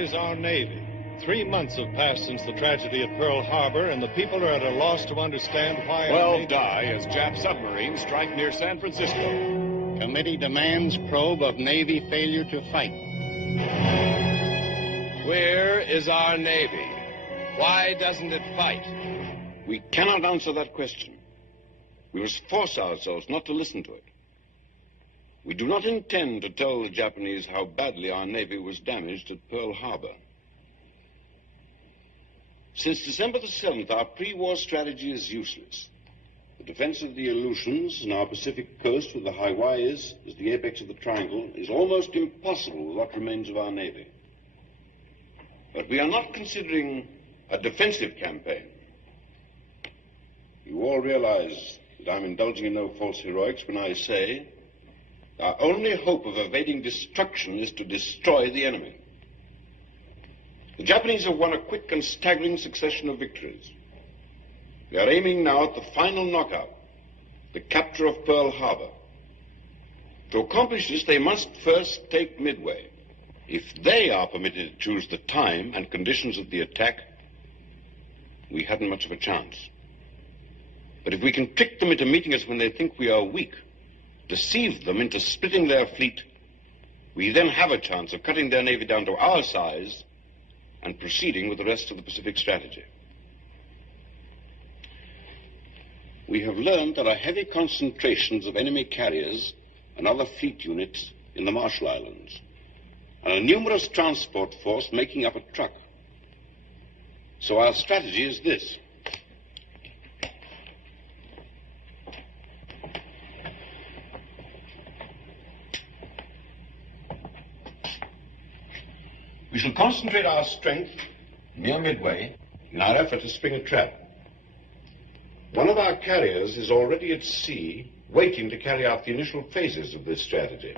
is our Navy? 3 months have passed since the tragedy at Pearl Harbor, and the people are at a loss to understand why... 12 die as Jap submarines strike near San Francisco. Committee demands probe of Navy failure to fight. Where is our Navy? Why doesn't it fight? We cannot answer that question. We must force ourselves not to listen to it. We do not intend to tell the Japanese how badly our Navy was damaged at Pearl Harbor. Since December the 7th, our pre-war strategy is useless. The defense of the Aleutians and our Pacific coast with the Hawaiis as the apex of the triangle is almost impossible with what remains of our Navy. But we are not considering a defensive campaign. You all realize that I'm indulging in no false heroics when I say our only hope of evading destruction is to destroy the enemy. The Japanese have won a quick and staggering succession of victories. We are aiming now at the final knockout, the capture of Pearl Harbor. To accomplish this, they must first take Midway. If they are permitted to choose the time and conditions of the attack, we haven't much of a chance. But if we can trick them into meeting us when they think we are weak, deceive them into splitting their fleet, we then have a chance of cutting their navy down to our size and proceeding with the rest of the Pacific strategy. We have learned there are heavy concentrations of enemy carriers and other fleet units in the Marshall Islands, and a numerous transport force making up a truck. So our strategy is this. We shall concentrate our strength near Midway in our effort to spring a trap. One of our carriers is already at sea, waiting to carry out the initial phases of this strategy.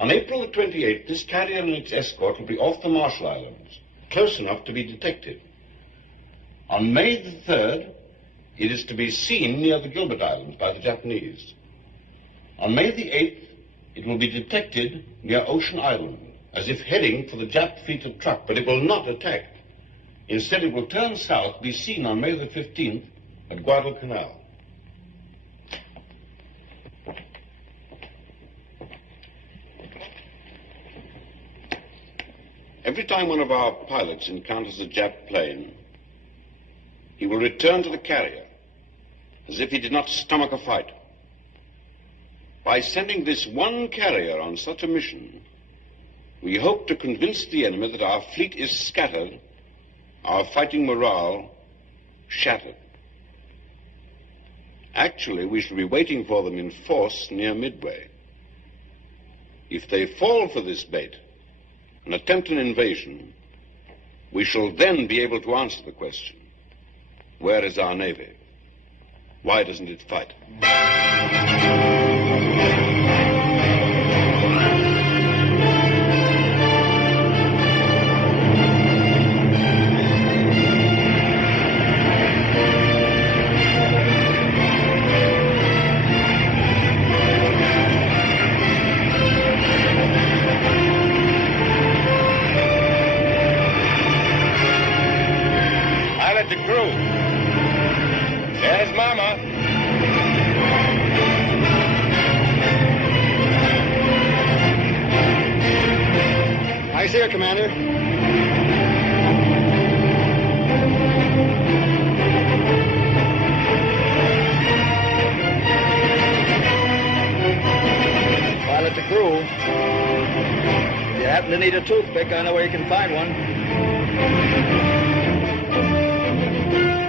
On April the 28th, this carrier and its escort will be off the Marshall Islands, close enough to be detected. On May the 3rd, it is to be seen near the Gilbert Islands by the Japanese. On May the 8th, it will be detected near Ocean Island, as if heading for the Jap fleet of truck, but it will not attack. Instead, it will turn south, be seen on May the 15th at Guadalcanal. Every time one of our pilots encounters a Jap plane, he will return to the carrier as if he did not stomach a fight. By sending this one carrier on such a mission, we hope to convince the enemy that our fleet is scattered, our fighting morale shattered. Actually, we shall be waiting for them in force near Midway. If they fall for this bait and attempt an invasion, we shall then be able to answer the question, where is our Navy? Why doesn't it fight? Pilot the crew. There's Mama. Eyes here, Commander. Pilot the crew. If you happen to need a toothpick, I know where you can find one.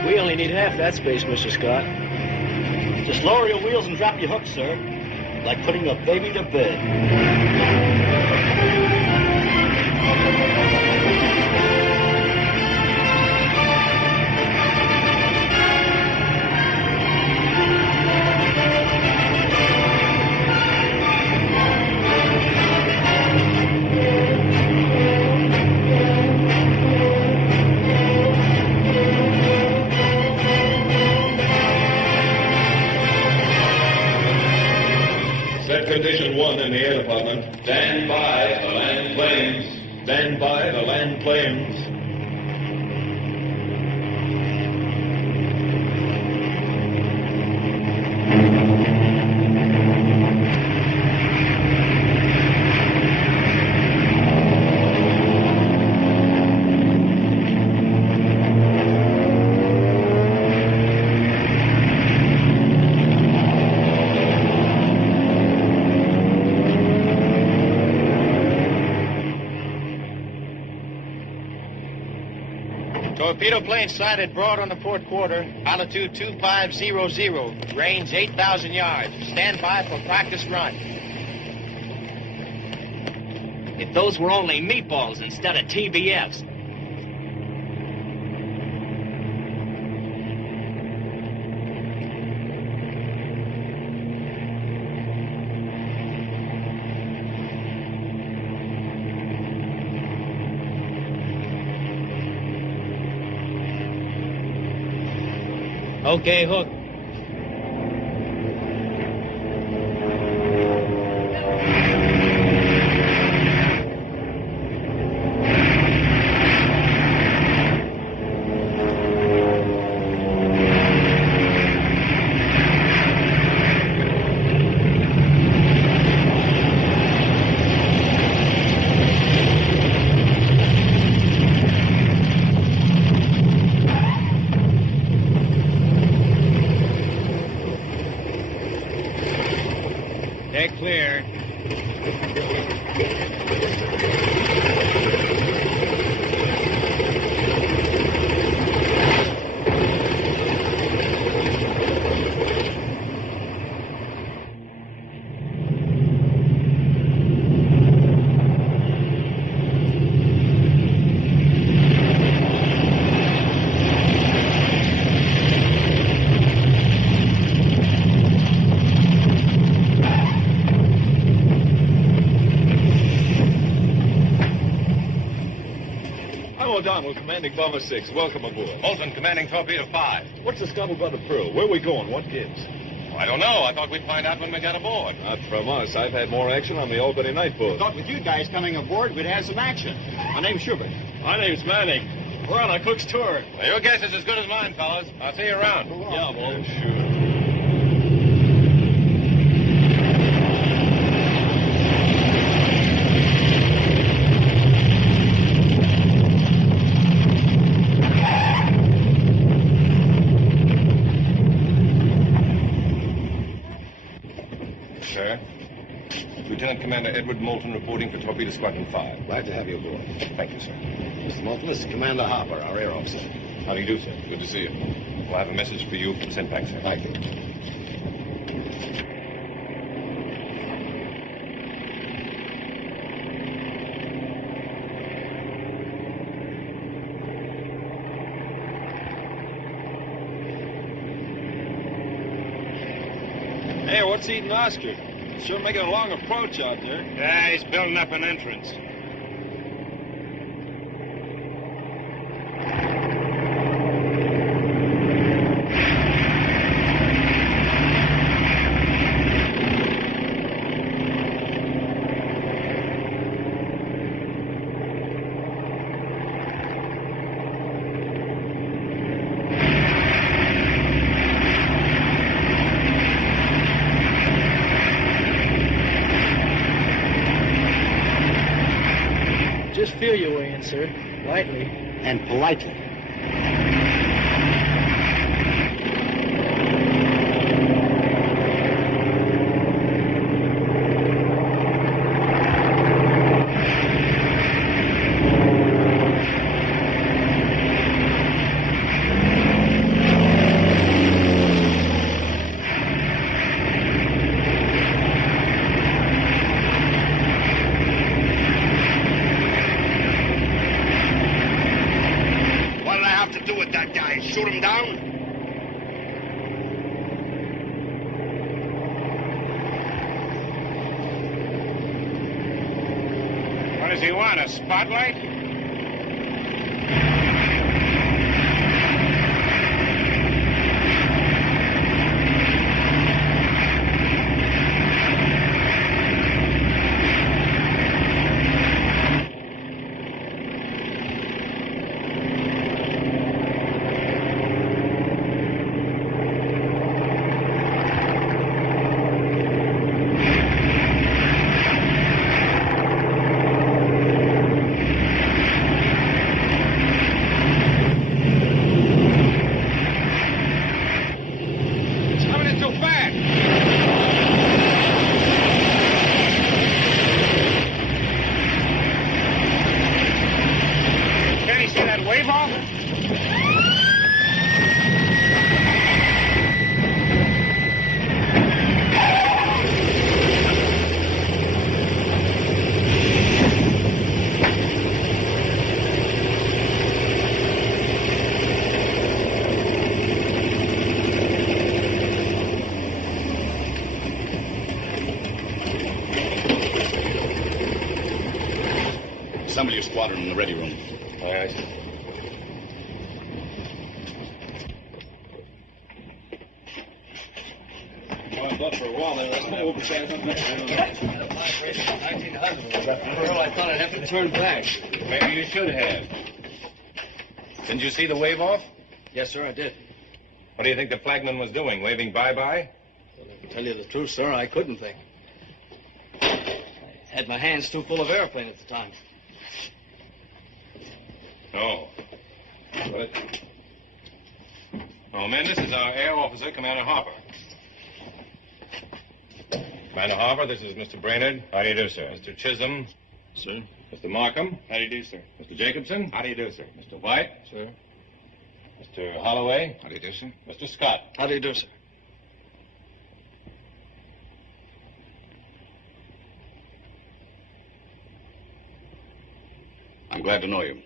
We only need half that space, Mr. Scott. Just lower your wheels and drop your hooks, sir. Like putting a baby to bed. Set condition 1 in the air department. Stand by for land planes. Stand by to land planes. Torpedo plane sighted broad on the port quarter, altitude 2500, range 8,000 yards. Stand by for practice run. If those were only meatballs instead of TBFs. Okay, hook. They're clear. O'Donnell, commanding Bomber 6. Welcome aboard. Bolton, commanding Torpedo 5. What's the scuttlebutt of Pearl? Where are we going? What gives? I don't know. I thought we'd find out when we got aboard. Not from us. I've had more action on the Albany night boat. Thought with you guys coming aboard, we'd have some action. My name's Schubert. My name's Manning. We're on a cook's tour. Well, your guess is as good as mine, fellas. I'll see you around. Yeah, well, sure. Sir. Lieutenant Commander Edward Moulton reporting for Torpedo Squadron 5. Glad to have you aboard. Thank you, sir. Mr. Moulton, this is Commander Harper, our air officer. How do you do, sir? Good to see you. We'll have a message for you sent back, sir. Thank you. Hey, what's eating Oscar? Sure making a long approach out there. Yeah, he's building up an entrance. Just feel your way in, sir. Lightly. And politely. Shoot him down? What does he want, a spotlight? see that wave off? Assemble your squadron in the ready room. Aye, aye, sir. For a while there, wasn't oversized on that. I thought I'd have to turn back. Maybe you should have. Didn't you see the wave off? Yes, sir, I did. What do you think the flagman was doing? Waving bye-bye? Well, to tell you the truth, sir, I couldn't think. I had my hands too full of airplane at the time. Oh. What? Oh, men, this is our air officer, Commander Harper. Commander Harper, this is Mr. Brainerd. How do you do, sir? Mr. Chisholm. Sir? Mr. Markham. How do you do, sir? Mr. Jacobson. How do you do, sir? Mr. White. Sir? Mr. Holloway. How do you do, sir? Mr. Scott. How do you do, sir? I'm glad to know you.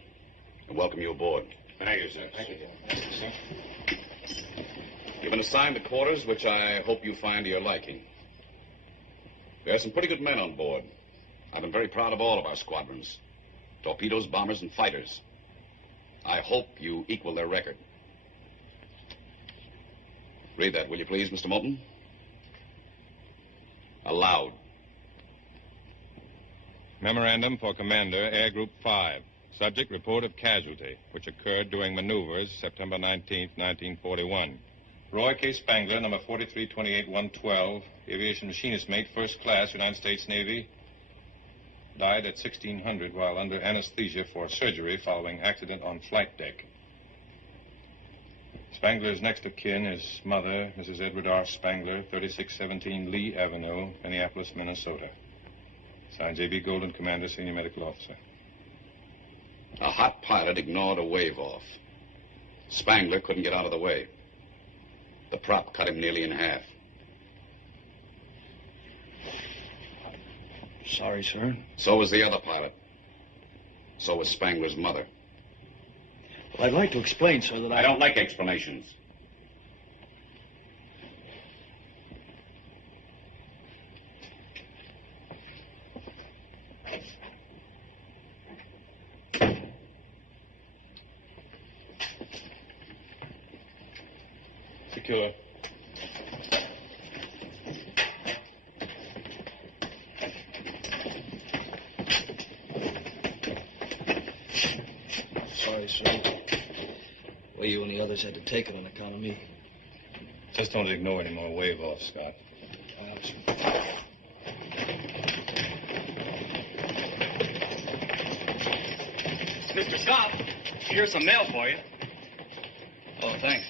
I welcome you aboard. Thank you, sir. Thank you, sir. You've been assigned to quarters which I hope you find to your liking. There are some pretty good men on board. I've been very proud of all of our squadrons. Torpedoes, bombers, and fighters. I hope you equal their record. Read that, will you please, Mr. Moulton? Aloud. Memorandum for Commander, Air Group 5. Subject, report of casualty, which occurred during maneuvers September 19th, 1941. Roy K. Spangler, number 4328-112, aviation machinist mate, first class, United States Navy, died at 1600 while under anesthesia for surgery following accident on flight deck. Spangler's next of kin is mother, Mrs. Edward R. Spangler, 3617 Lee Avenue, Minneapolis, Minnesota. Signed, J.B. Golden, Commander, Senior Medical Officer. A hot pilot ignored a wave off. Spangler couldn't get out of the way. The prop cut him nearly in half. Sorry, sir. So was the other pilot. So was Spangler's mother. Well, I'd like to explain, sir, that I don't like explanations. Secure. Sorry, sir. Well, you and the others had to take it on account of me. Just don't ignore any more wave off, Scott. Mr. Scott, here's some mail for you. Oh, thanks.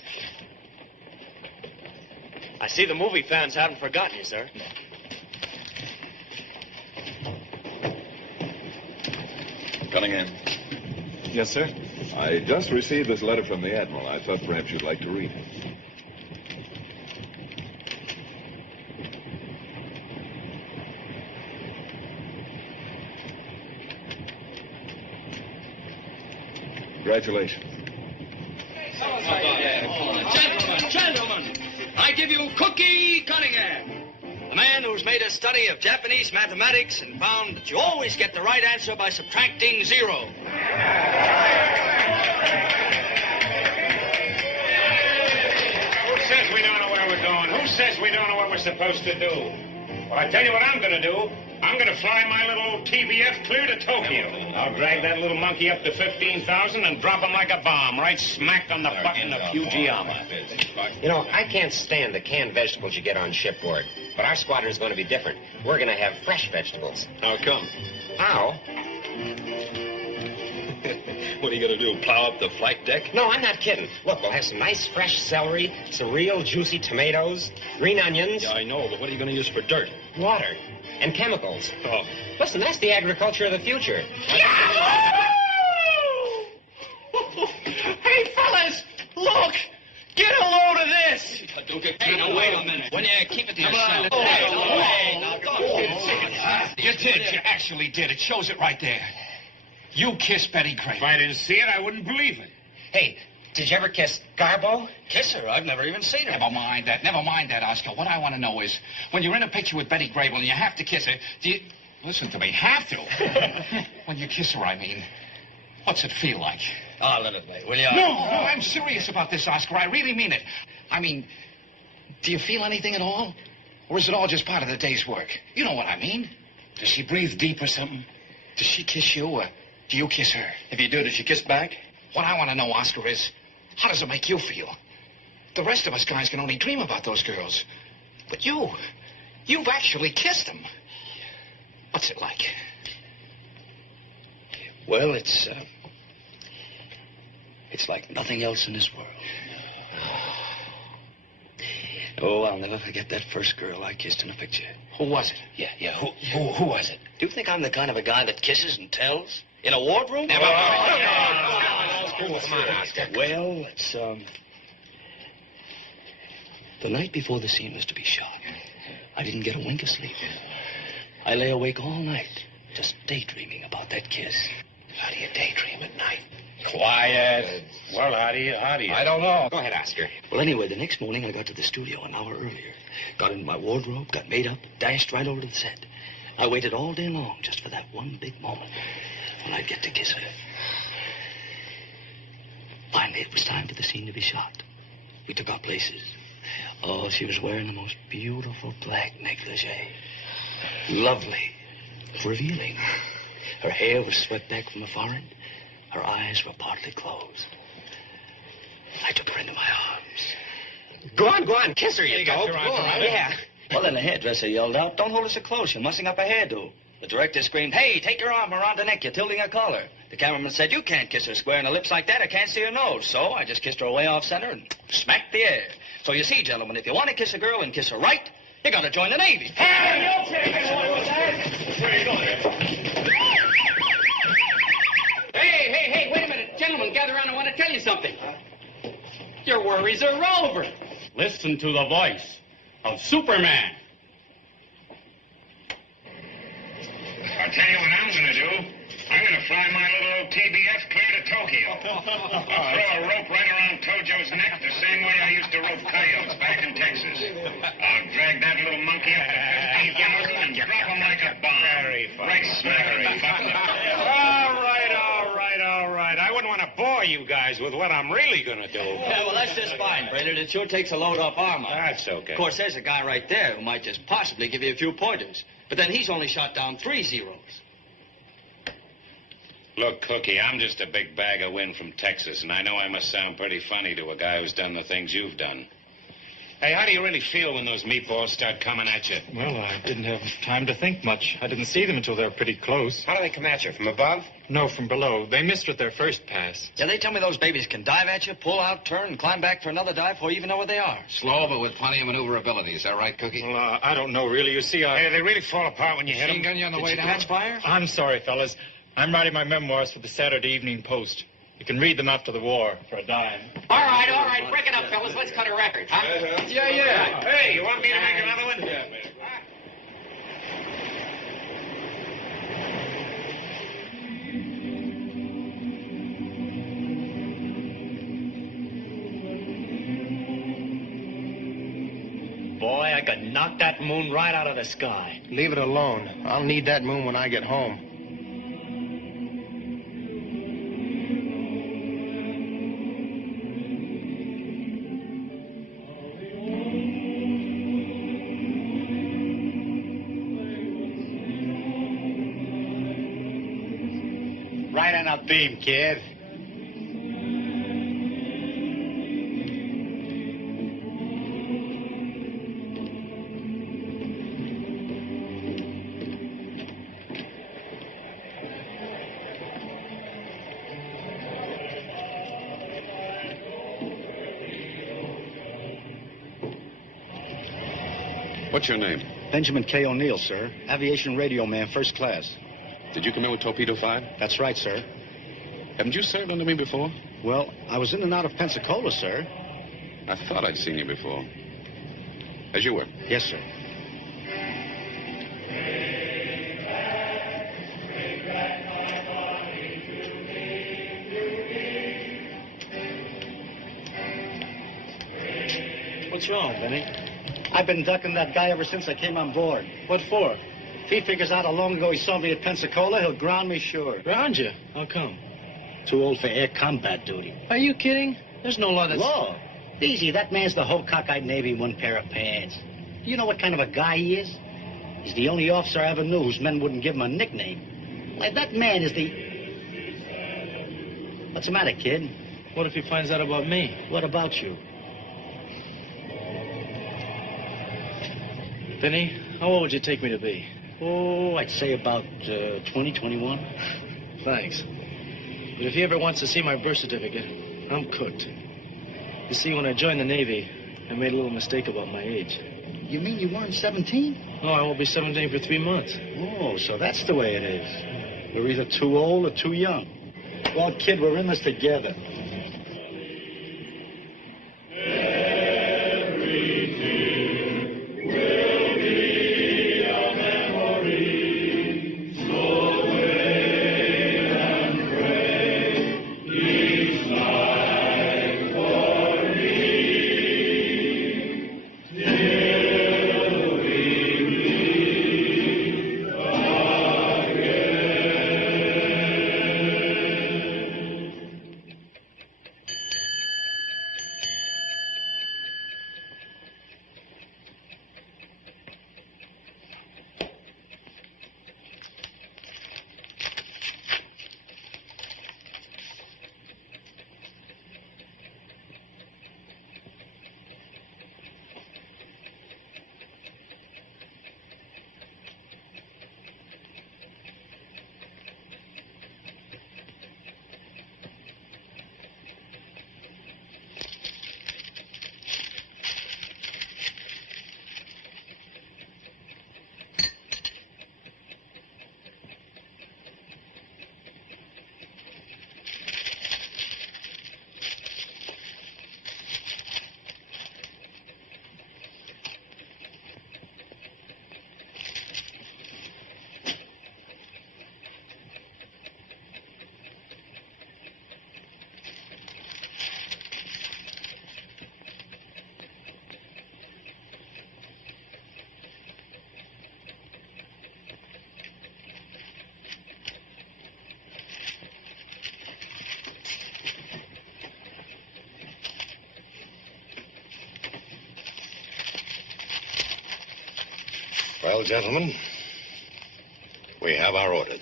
I see the movie fans haven't forgotten you, sir. Cunningham. Yes, sir? I just received this letter from the Admiral. I thought perhaps you'd like to read it. Congratulations. Gentlemen, I give you Cookie Cunningham, a man who's made a study of Japanese mathematics and found that you always get the right answer by subtracting 0. Who says we don't know where we're going? Who says we don't know what we're supposed to do? Well, I tell you what I'm going to do. I'm going to fly my little TBF clear to Tokyo. I'll drag that little monkey up to 15,000 and drop him like a bomb right smack on the button of Fujiyama. You know, I can't stand the canned vegetables you get on shipboard. But our squadron's going to be different. We're going to have fresh vegetables. How come? How? What are you going to do, plow up the flight deck? No, I'm not kidding. Look, we'll have some nice fresh celery, some real juicy tomatoes, green onions. Yeah, I know, but what are you going to use for dirt? Water. And chemicals. Oh. Listen, that's the agriculture of the future. Hey, now, wait a minute. When you keep it to yourself. You did. You actually did. It shows it right there. You kissed Betty Gray. If I didn't see it, I wouldn't believe it. Hey, did you ever kiss Garbo? Kiss her? I've never even seen her. Never mind that, Oscar. What I want to know is, when you're in a picture with Betty Grable and you have to kiss her, do you... Listen to me, have to. When you kiss her, I mean, what's it feel like? Oh, let it lay, will you? No, I'm serious about this, Oscar. I really mean it. I mean, do you feel anything at all? Or is it all just part of the day's work? You know what I mean. Does she breathe deep or something? Does she kiss you, or do you kiss her? If you do, does she kiss back? What I want to know, Oscar, is how does it make you feel? The rest of us guys can only dream about those girls. But you've actually kissed them. What's it like? Well, it's like nothing else in this world. Oh, I'll never forget that first girl I kissed in a picture. Who was it? Yeah. Who was it? Do you think I'm the kind of a guy that kisses and tells? In a wardroom? Come on, Oscar. Well, it's, the night before the scene was to be shot, I didn't get a wink of sleep. I lay awake all night, just daydreaming about that kiss. How do you daydream at night? Quiet. Well, how do you? I don't know. Go ahead, Oscar. Well, anyway, the next morning I got to the studio an hour earlier. Got into my wardrobe, got made up, dashed right over to the set. I waited all day long just for that one big moment when I'd get to kiss her. Finally, it was time for the scene to be shot. We took our places. Oh, she was wearing the most beautiful black negligee. Lovely. Revealing. Her hair was swept back from the forehead. Her eyes were partly closed. I took her into my arms. Go on, kiss her, you dope. Go on, yeah. Well, then the hairdresser yelled out, "Don't hold her so close. You're mussing up her hairdo." The director screamed, "Hey, take your arm around her neck. You're tilting her collar." The cameraman said, "You can't kiss her square in the lips like that. I can't see her nose." So I just kissed her way off center and smacked the air. So you see, gentlemen, if you want to kiss a girl and kiss her right, you got to join the Navy. Hey, wait a minute. Gentlemen, gather around. I want to tell you something. Your worries are over. Listen to the voice of Superman. I'll tell you what I'm going to do. I'm going to fly my little TBF clear to Tokyo. I'll throw a rope right around Tojo's neck the same way I used to rope coyotes back in Texas. I'll drag that little monkey up to 15,000 and drop him like a bomb. Very fun. Right smack in the butt. All right. I wouldn't want to bore you guys with what I'm really going to do. Yeah, well, that's just fine, Brainerd. It sure takes a load off armor. That's okay. Of course, there's a guy right there who might just possibly give you a few pointers. But then he's only shot down 3 zeros. Look, Cookie, I'm just a big bag of wind from Texas, and I know I must sound pretty funny to a guy who's done the things you've done. Hey, how do you really feel when those meatballs start coming at you? Well, I didn't have time to think much. I didn't see them until they were pretty close. How do they come at you? From above? No, from below. They missed with their first pass. Yeah, they tell me those babies can dive at you, pull out, turn, and climb back for another dive before you even know where they are. Slow, but with plenty of maneuverability. Is that right, Cookie? Well, I don't know, really. You see, Hey, they really fall apart when you hit them. Machine gun you on the way down? Catch fire? I'm sorry, fellas. I'm writing my memoirs for the Saturday Evening Post. You can read them after the war for a dime. All right. Break it up, fellas. Let's cut a record, huh? Yeah. Hey, you want me to make another one? Yeah, man. Boy, I could knock that moon right out of the sky. Leave it alone. I'll need that moon when I get home. Right on a beam, kid. What's your name? Benjamin K. O'Neill, sir. Aviation radio man, first class. Did you come in with Torpedo 5? That's right, sir. Haven't you served under me before? Well, I was in and out of Pensacola, sir. I thought I'd seen you before. As you would. Yes, sir. What's wrong, Benny? I've been ducking that guy ever since I came on board. What for? If he figures out how long ago he saw me at Pensacola, he'll ground me sure. Ground you? How come? Too old for air combat duty. Are you kidding? There's no law that's... Law? Easy, that man's the whole cockeyed Navy in one pair of pants. You know what kind of a guy he is? He's the only officer I ever knew whose men wouldn't give him a nickname. Like, that man is the... What's the matter, kid? What if he finds out about me? What about you? Benny, how old would you take me to be? Oh, I'd say about 20, 21. Thanks. But if he ever wants to see my birth certificate, I'm cooked. You see, when I joined the Navy, I made a little mistake about my age. You mean you weren't 17? No, I won't be 17 for 3 months. Oh, so that's the way it is. You're either too old or too young. Well, kid, we're in this together. Well, gentlemen, we have our orders.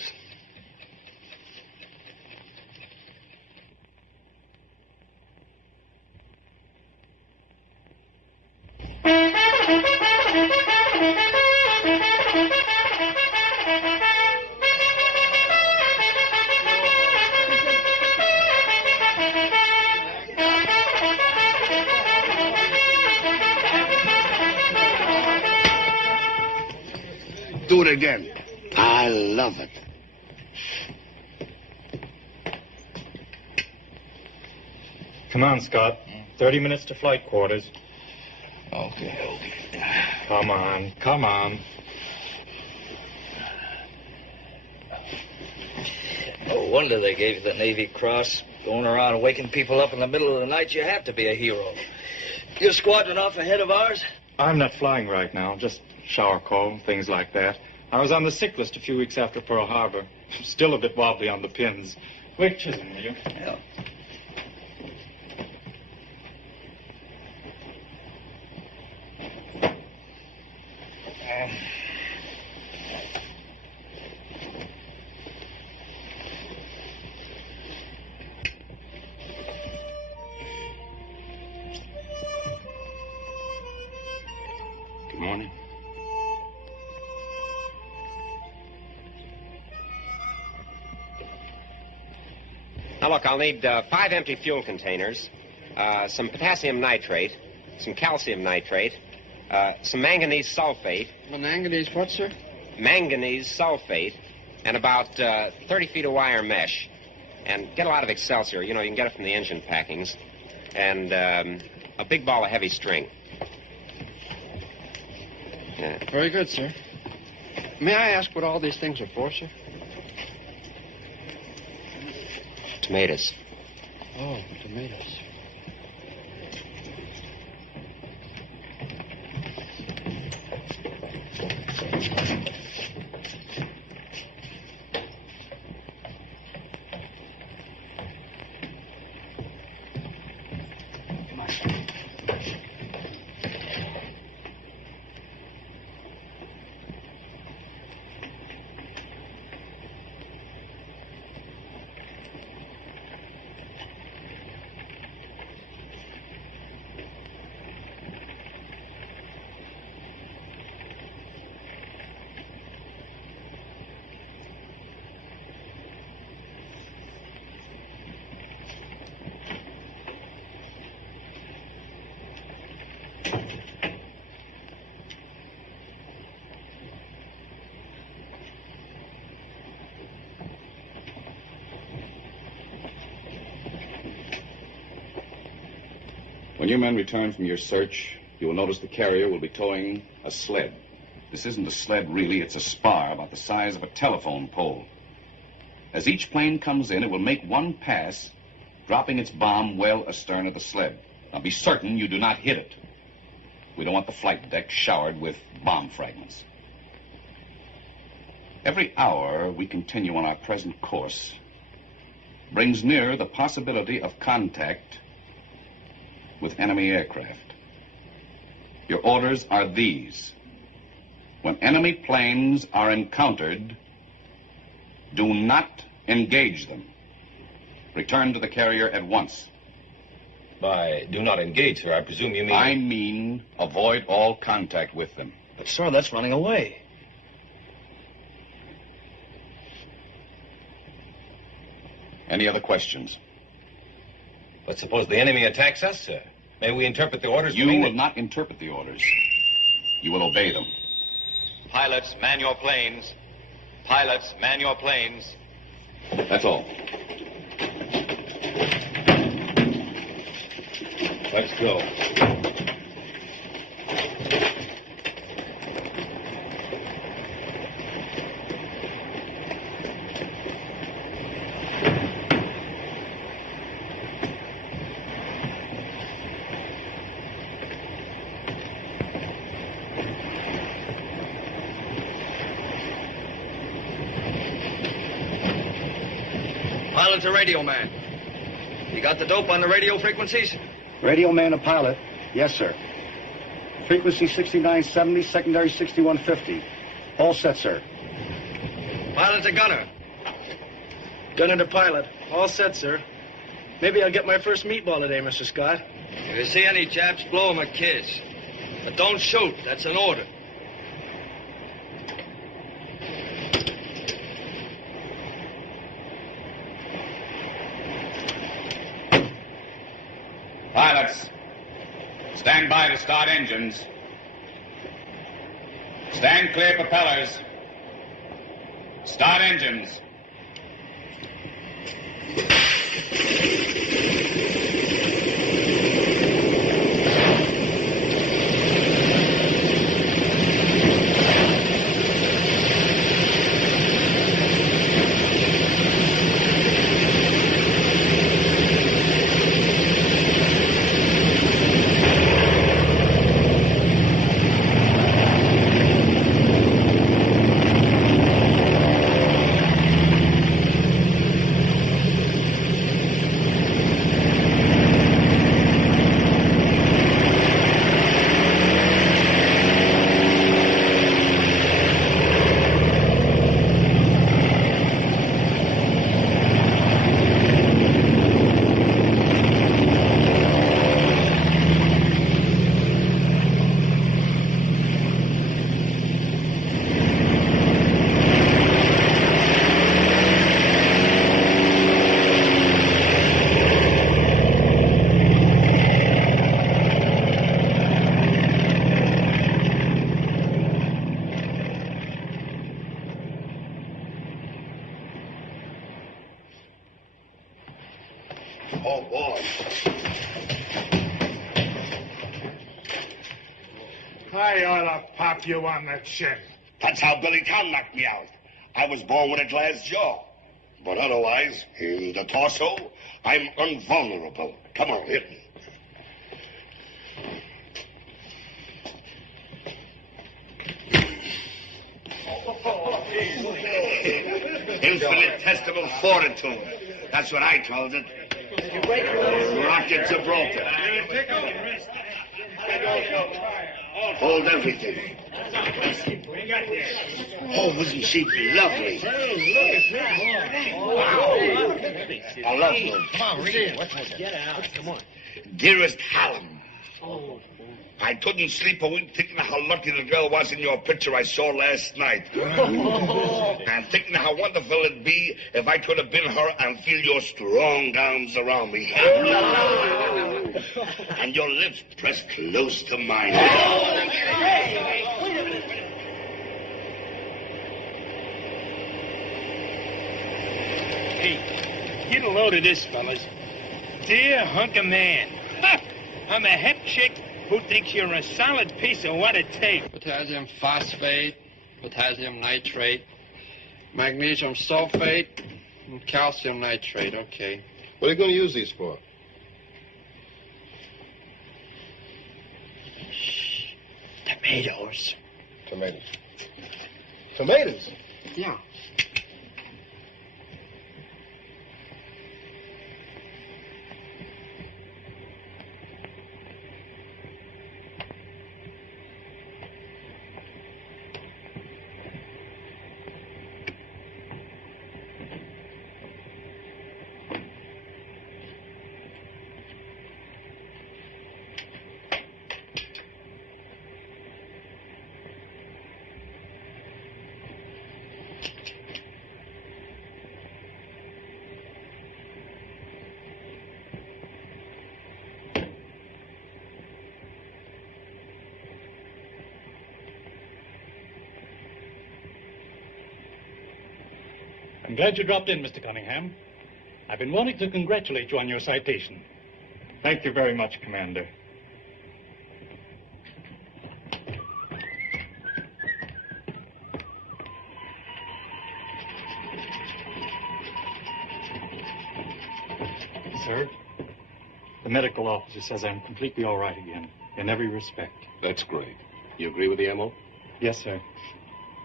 Do it again. I love it. Come on, Scott. 30 minutes to flight quarters. Okay. Come on. No wonder they gave you the Navy Cross. Going around and waking people up in the middle of the night, you have to be a hero. Your squadron off ahead of ours? I'm not flying right now, just shower call, things like that. I was on the sick list a few weeks after Pearl Harbor. Still a bit wobbly on the pins. Wait, Chisholm, will you? Yeah. Good morning. Now, look, I'll need 5 empty fuel containers, some potassium nitrate, some calcium nitrate, some manganese sulfate. Manganese what, sir? Manganese sulfate, and about 30 feet of wire mesh. And get a lot of Excelsior. You know, you can get it from the engine packings. And a big ball of heavy string. Yeah. Very good, sir. May I ask what all these things are for, sir? Tomatoes. Oh, tomatoes. When your men return from your search, you will notice the carrier will be towing a sled. This isn't a sled, really. It's a spar about the size of a telephone pole. As each plane comes in, it will make one pass, dropping its bomb well astern of the sled. Now, be certain you do not hit it. We don't want the flight deck showered with bomb fragments. Every hour we continue on our present course brings nearer the possibility of contact with enemy aircraft. Your orders are these. When enemy planes are encountered, do not engage them. Return to the carrier at once. By do not engage, sir, I presume you mean... I mean avoid all contact with them. But, sir, that's running away. Any other questions? But suppose the enemy attacks us, sir. May we interpret the orders? You will not interpret the orders. You will obey them. Pilots, man your planes. Pilots, man your planes. That's all. Let's go. Pilot to radio man. You got the dope on the radio frequencies? Radio man to pilot. Yes, sir. Frequency 6970, secondary 6150. All set, sir. Pilot to gunner. Gunner to pilot. All set, sir. Maybe I'll get my first meatball today, Mr. Scott. If you see any chaps, blow them a kiss. But don't shoot. That's an order. Pilots, stand by to start engines. Stand clear propellers. Start engines. Oh, boy. I ought to pop you on the chin. That's how Billy Tom knocked me out. I was born with a glass jaw. But otherwise, in the torso, I'm invulnerable. Come on, hit me. Infinitesimal fortitude. That's what I called it. Rocket Gibraltar. Hold everything. Oh, wasn't she lovely? I love her. Come on, read it. What was it? Get out. Come on. Dearest Hallam. I couldn't sleep a week thinking how lucky the girl was in your picture I saw last night. And thinking how wonderful it'd be if I could have been her and feel your strong arms around me. And your lips pressed close to mine. Hey, get a load of this, fellas. Dear hunk of man. I'm a hep chick who thinks you're a solid piece of what it takes. Potassium phosphate, potassium nitrate, magnesium sulfate, and calcium nitrate. Okay. What are you going to use these for? Tomatoes. Tomatoes. Tomatoes? Yeah. I'm glad you dropped in, Mr. Cunningham. I've been wanting to congratulate you on your citation. Thank you very much, Commander. Sir, the medical officer says I'm completely all right again, in every respect. That's great. You agree with the MO? Yes, sir.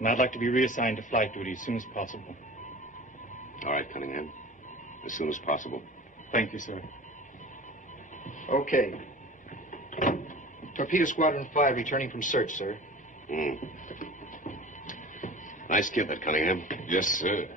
And I'd like to be reassigned to flight duty as soon as possible. All right, Cunningham. As soon as possible. Thank you, sir. Okay. Torpedo Squadron 5 returning from search, sir. Nice kid, that Cunningham. Yes, sir.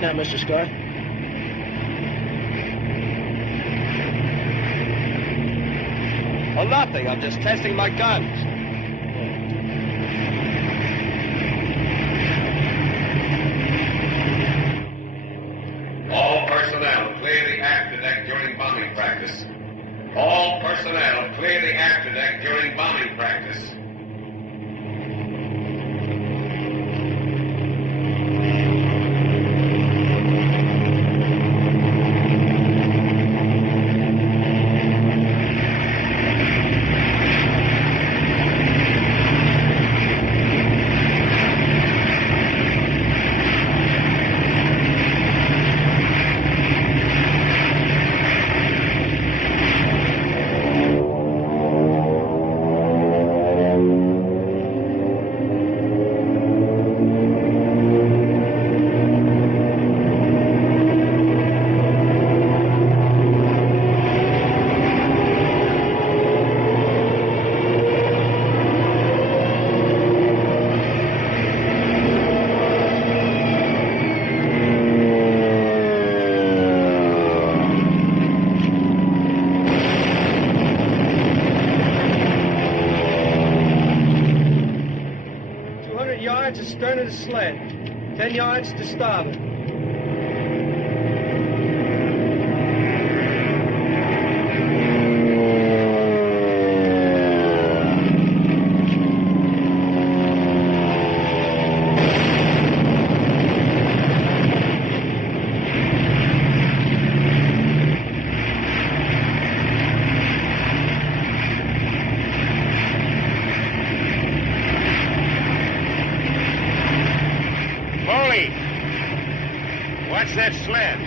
Now, Mr. Scott. Oh, nothing. I'm just testing my guns. All personnel clear the after deck during bombing practice. All personnel clear the after deck during bombing practice. yards astern of the sled. 10 yards to starboard. What's that sled?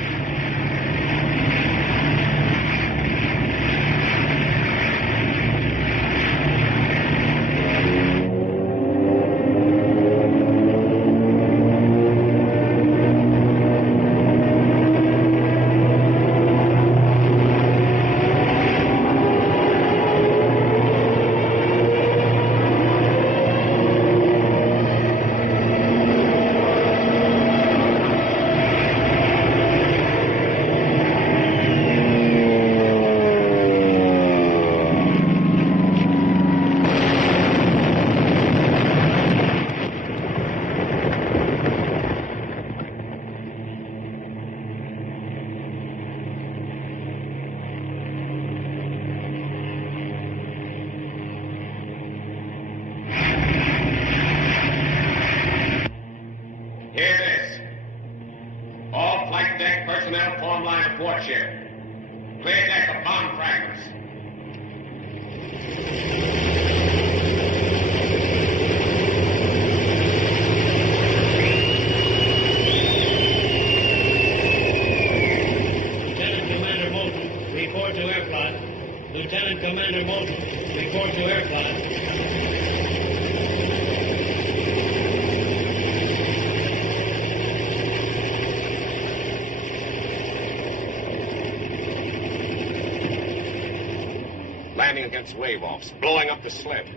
Against wave-offs, blowing up the sled.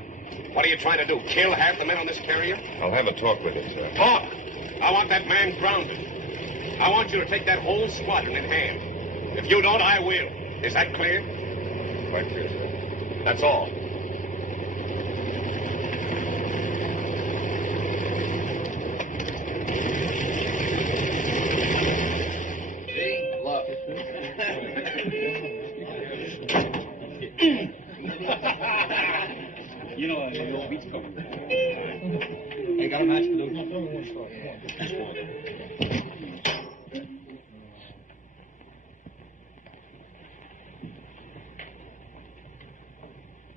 What are you trying to do? Kill half the men on this carrier? I'll have a talk with him, sir. Talk! I want that man grounded. I want you to take that whole squadron in hand. If you don't, I will. Is that clear? Quite clear, sir. That's all. You know, the old beat's coming. Ain't got a match to lose.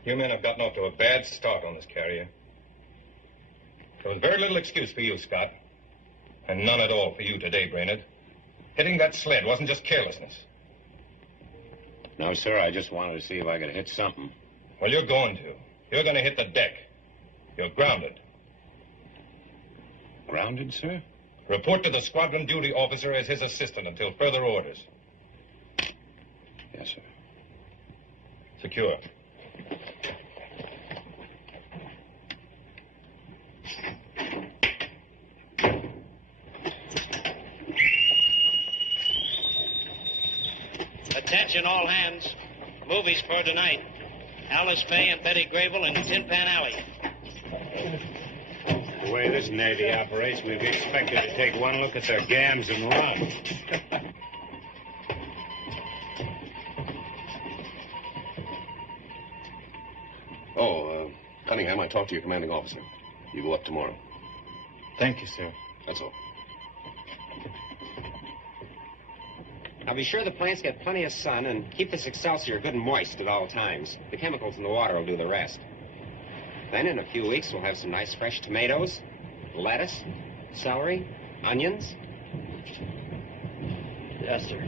You men have gotten off to a bad start on this carrier. There was very little excuse for you, Scott. And none at all for you today, Brainerd. Hitting that sled wasn't just carelessness. No, sir, I just wanted to see if I could hit something. Well, you're going to. You're going to hit the deck. You're grounded. Grounded, sir? Report to the squadron duty officer as his assistant until further orders. Yes, sir. Secure. Attention, all hands. Movies for tonight. Alice Faye and Betty Grable in Tin Pan Alley. The way this Navy operates, we've expected to take one look at their gams and run. Cunningham, I talked to your commanding officer. You go up tomorrow. Thank you, sir. That's all. Now be sure the plants get plenty of sun and keep this Excelsior good and moist at all times. The chemicals in the water will do the rest. Then in a few weeks we'll have some nice fresh tomatoes, lettuce, celery, onions. Yes, sir.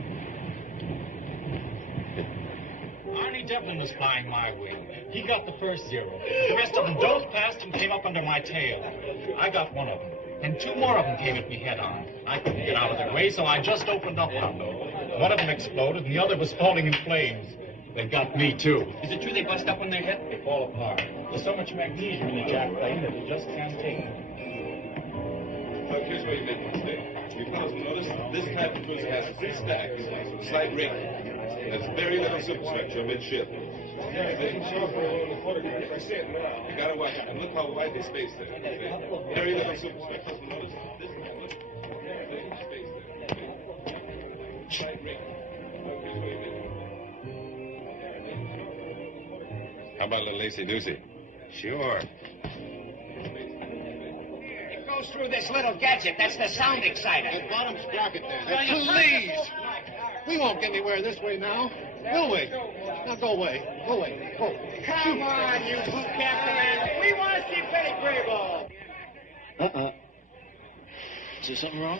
Arnie Devlin was flying my wing. He got the first zero. The rest of them dove past and came up under my tail. I got one of them. And two more of them came at me head on. I couldn't get out of their way, so I just opened up on them. One of them exploded, and the other was falling in flames. They got me, too. Is it true they bust up on their head? They fall apart. There's so much magnesium in the jack plane that you just can't take it. Here's what you made a mistake. You fellas notice this type of cruiser has 3 stacks, slight rig. There's very little superstructure midship. You gotta watch it. And look how wide the space there. Very little superspace. How about a little lacy-doocy? Sure. It goes through this little gadget. That's the sound exciter. That bottom sprocket there. They're two leads. We won't get anywhere this way now, will we? Now go away. Go away. Go. Come on, you boot captain. We want to see pedigree ball. Is there something wrong?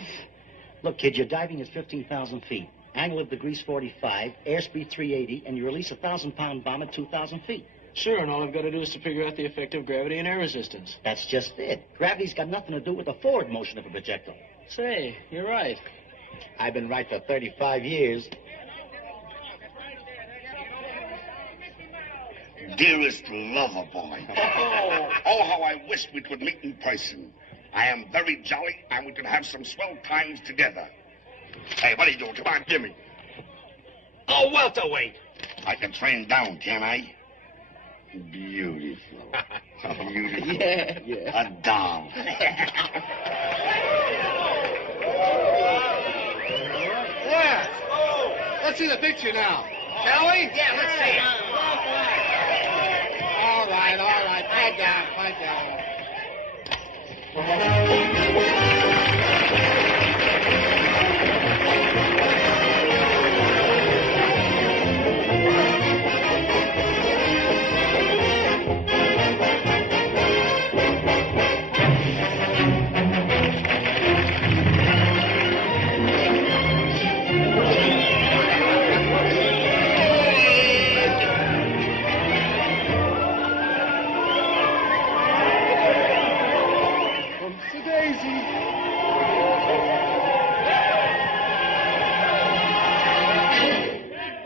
Look, kid, you're diving at 15,000 feet. Angle of degrees 45, airspeed 380, and you release a 1,000-pound bomb at 2,000 feet. Sure, and all I've got to do is to figure out the effect of gravity and air resistance. That's just it. Gravity's got nothing to do with the forward motion of a projectile. Say, you're right. I've been right for 35 years. Dearest lover boy. Oh, how I wish we could meet in person. I am very jolly, and we could have some swell times together. Hey, what are you doing? Come on, give me. Oh, welterweight. I can train down, can't I? Beautiful. Beautiful. Yeah. A doll. Yeah. Let's see the picture now. Shall we? Yeah, let's see it. All right. Pipe down.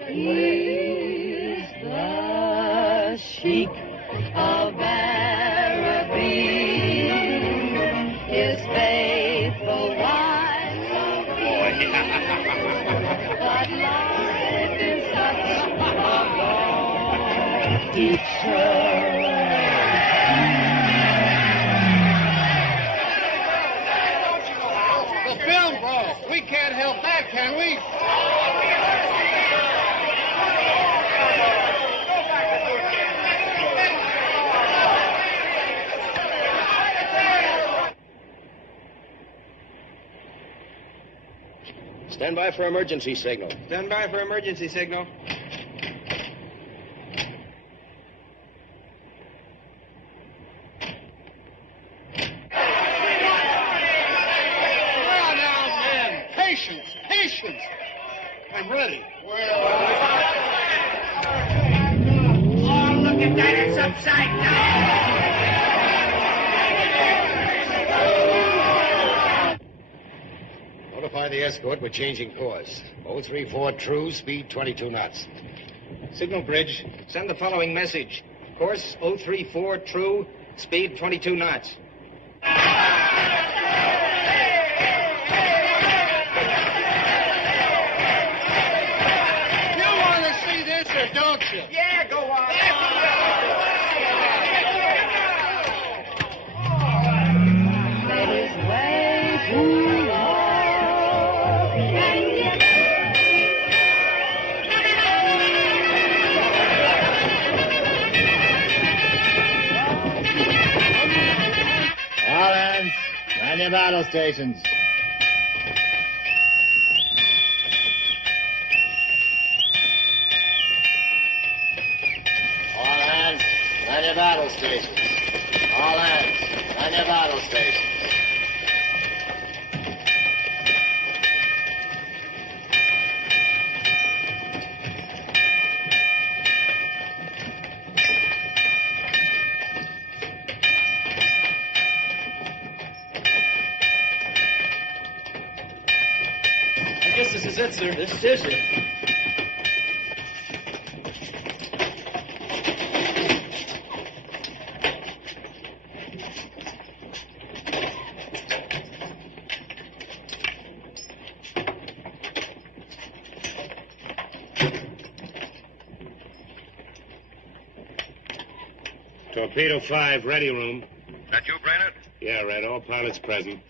He's the Sheik of Araby, his faithful wife. But life is such a long teacher. The film broke. We can't help that, can we? Stand by for emergency signal. Stand by for emergency signal. Well, now, men. Patience. I'm ready. Oh, look at that. It's upside down. Notify the escort we're changing course. 034 true, speed 22 knots. Signal bridge. Send the following message. Course 034 true, speed 22 knots. You want to see this or don't you? Yeah, go on. Let his way too long and yet All hands, man your battle stations. All hands, man your battle stations. All hands, man your battle stations. I guess this is it, sir. This is it. Torpedo 5, ready room. That you, Brainerd? Yeah, Red. All pilots present.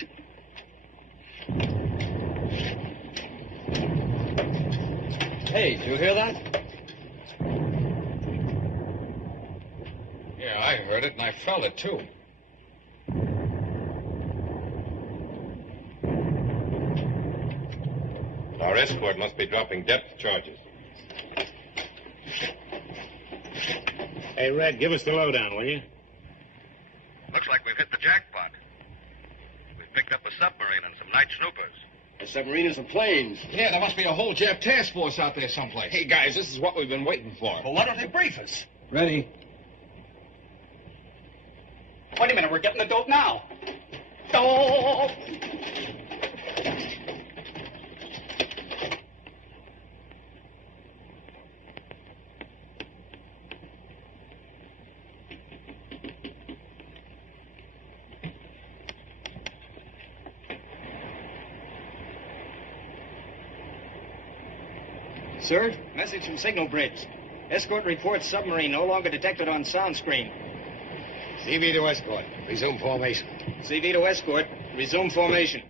Hey, did you hear that? Yeah, I heard it, and I felt it, too. Our escort must be dropping depth charges. Hey, Red, give us the lowdown, will you? Looks like we've hit the jackpot. We've picked up a submarine and some night snoopers. A submarine and some planes. Yeah, there must be a whole Jap task force out there someplace. Hey, guys, this is what we've been waiting for. Well, why don't they brief us? Ready. Wait a minute, we're getting the dope now. Dope! Sir, message from signal bridge. Escort reports submarine no longer detected on sound screen. CV to escort. Resume formation. CV to escort. Resume formation.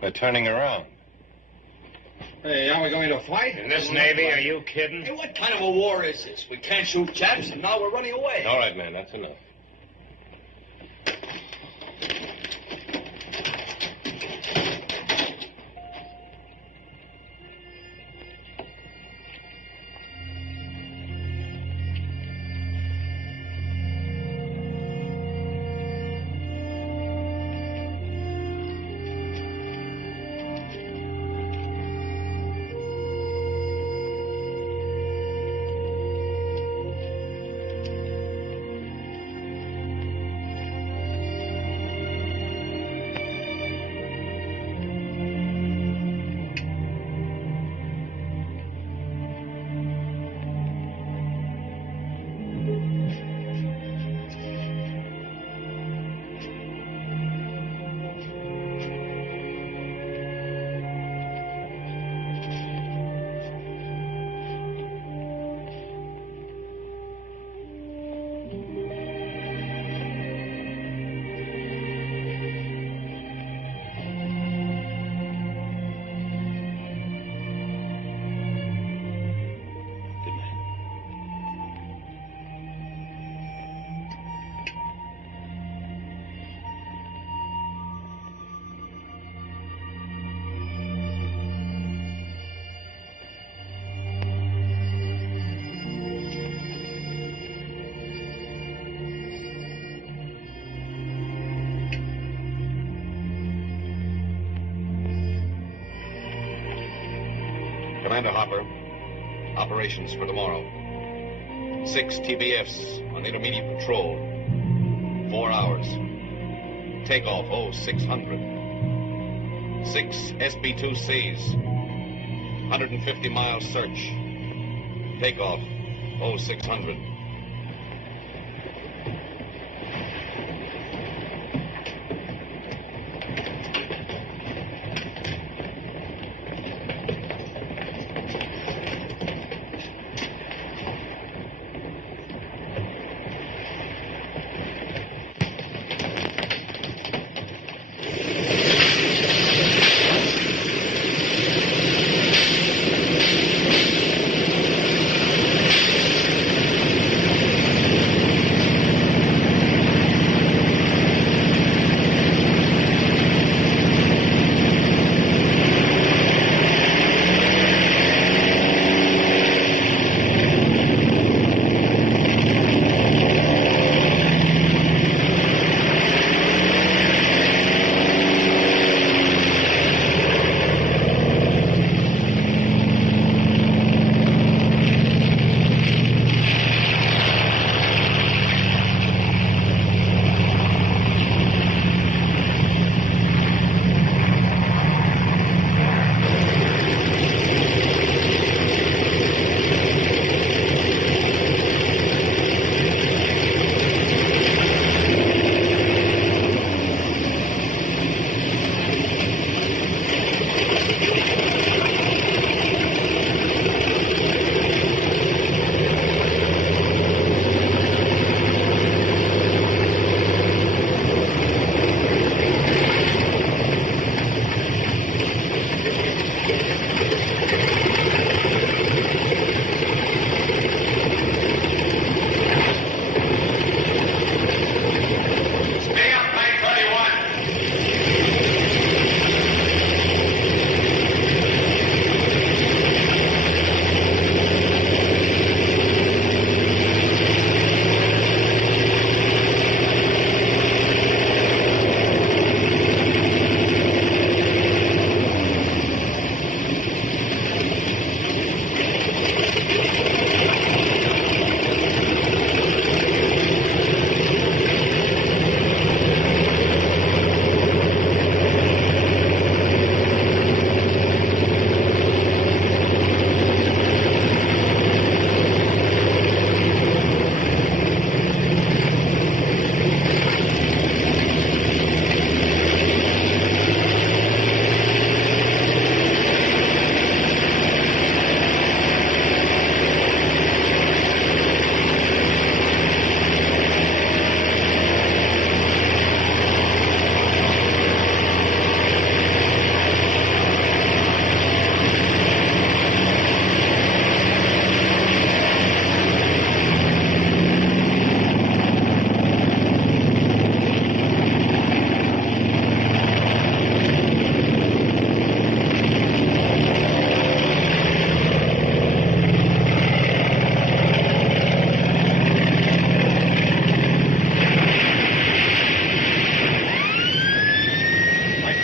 They're turning around. Hey, are we going to fight? In this Navy, are you kidding? Hey, what kind of a war is this? We can't shoot Japs, and now we're running away. All right, man, that's enough. Commander Hopper, operations for tomorrow. 6 TBFs on intermediate patrol. 4 hours. Takeoff 0600. 6 SB-2Cs. 150 mile search. Takeoff 0600.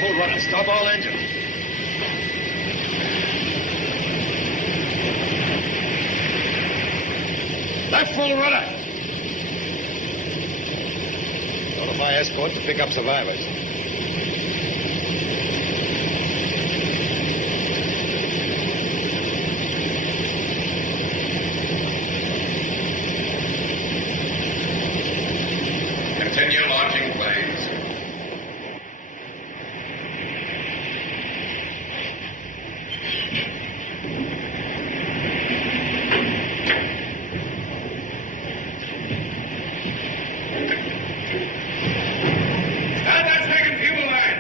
full rudder. Stop all engines. Left full rudder. Notify escort to pick up survivors. Continue launching planes. Start that second fuel line.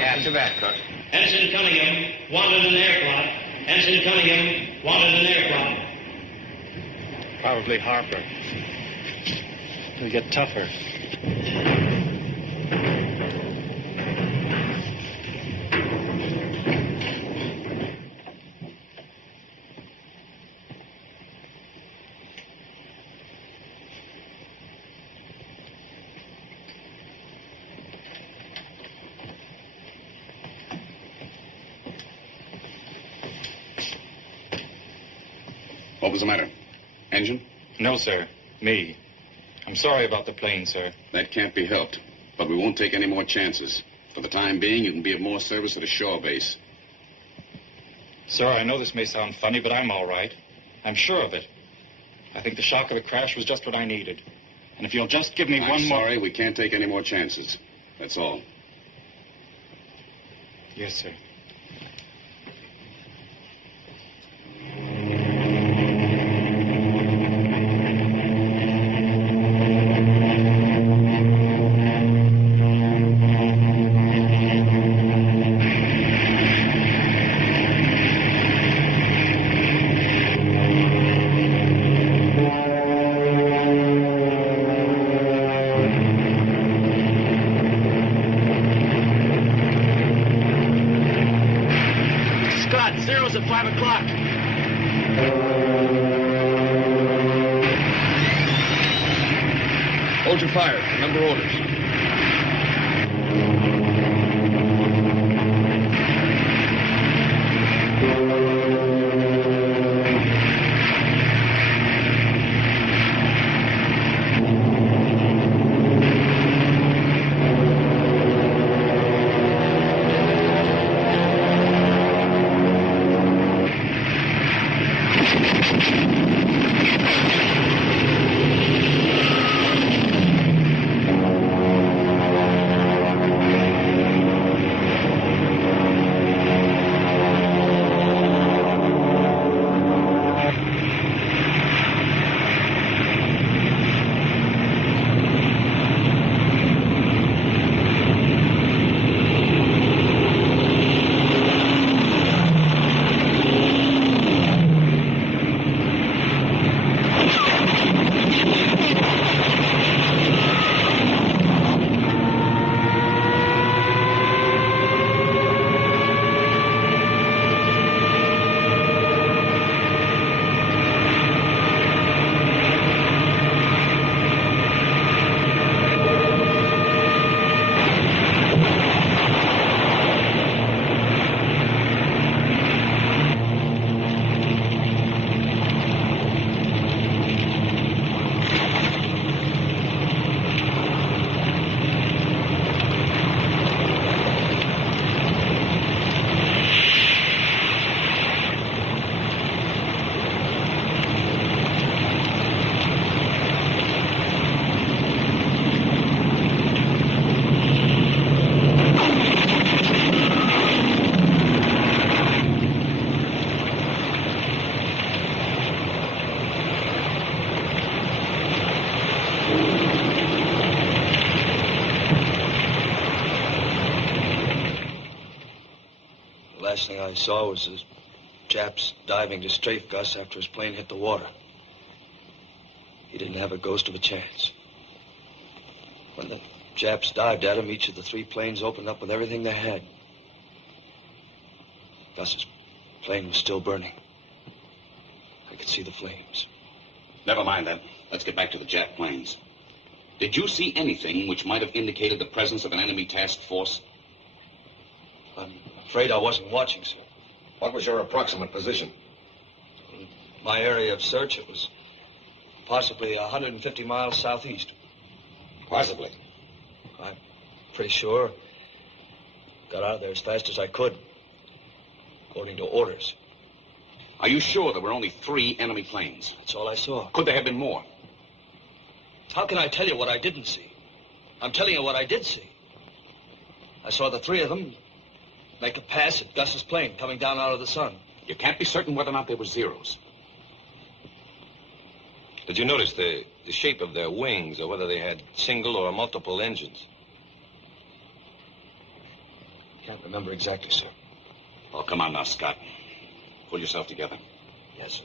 After that, Cook. Ensign Cunningham, wanted an aircraft. Ensign Cunningham, wanted an aircraft. Probably Harper. He'll get tougher. What was the matter? Engine? No, sir. Me. I'm sorry about the plane, sir. That can't be helped. But we won't take any more chances. For the time being, you can be of more service at a shore base. Sir, I know this may sound funny, but I'm all right. I'm sure of it. I think the shock of the crash was just what I needed. And if you'll just give me one more... I'm sorry, we can't take any more chances. That's all. Yes, sir. Zero's at 5 o'clock. Hold your fire. Remember orders. Last thing I saw was the Japs diving to strafe Gus after his plane hit the water. He didn't have a ghost of a chance. When the Japs dived at him. Each of the 3 planes opened up with everything they had. Gus's plane was still burning. I could see the flames. Never mind that. Let's get back to the Jap planes. Did you see anything which might have indicated the presence of an enemy task force? I'm afraid I wasn't watching, sir. What was your approximate position? In my area of search, it was possibly 150 miles southeast. Possibly. I'm pretty sure. Got out of there as fast as I could, according to orders. Are you sure there were only 3 enemy planes? That's all I saw. Could there have been more? How can I tell you what I didn't see? I'm telling you what I did see. I saw the 3 of them make a pass at Gus's plane coming down out of the sun. You can't be certain whether or not they were Zeros. Did you notice the shape of their wings, or whether they had single or multiple engines? Can't remember exactly, sir. Oh, come on now, Scott. Pull yourself together. Yes, sir.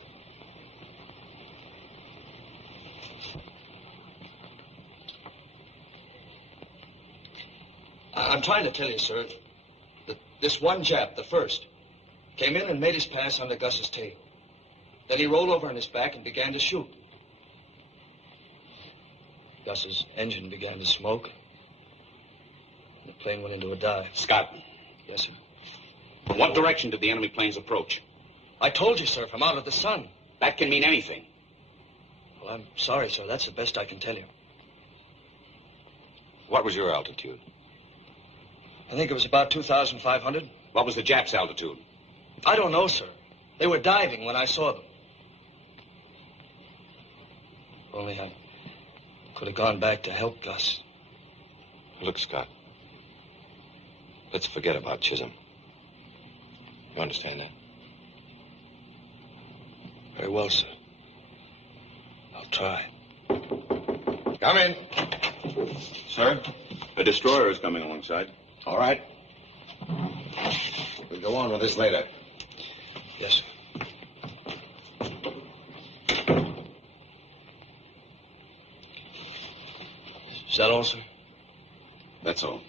I'm trying to tell you, sir, that this one Jap, the first, came in and made his pass under Gus's tail. Then he rolled over on his back and began to shoot. Gus's engine began to smoke. And the plane went into a dive. Scott. Yes, sir. From what direction did the enemy planes approach? I told you, sir, from out of the sun. That can mean anything. Well, I'm sorry, sir. That's the best I can tell you. What was your altitude? I think it was about 2,500. What was the Japs' altitude? I don't know, sir. They were diving when I saw them. Only I could have gone back to help Gus. Look, Scott. Let's forget about Chisholm. You understand that? Very well, sir. I'll try. Come in. Sir? A destroyer is coming alongside. All right. We'll go on with this later. Yes, sir. Is that all, sir? That's all.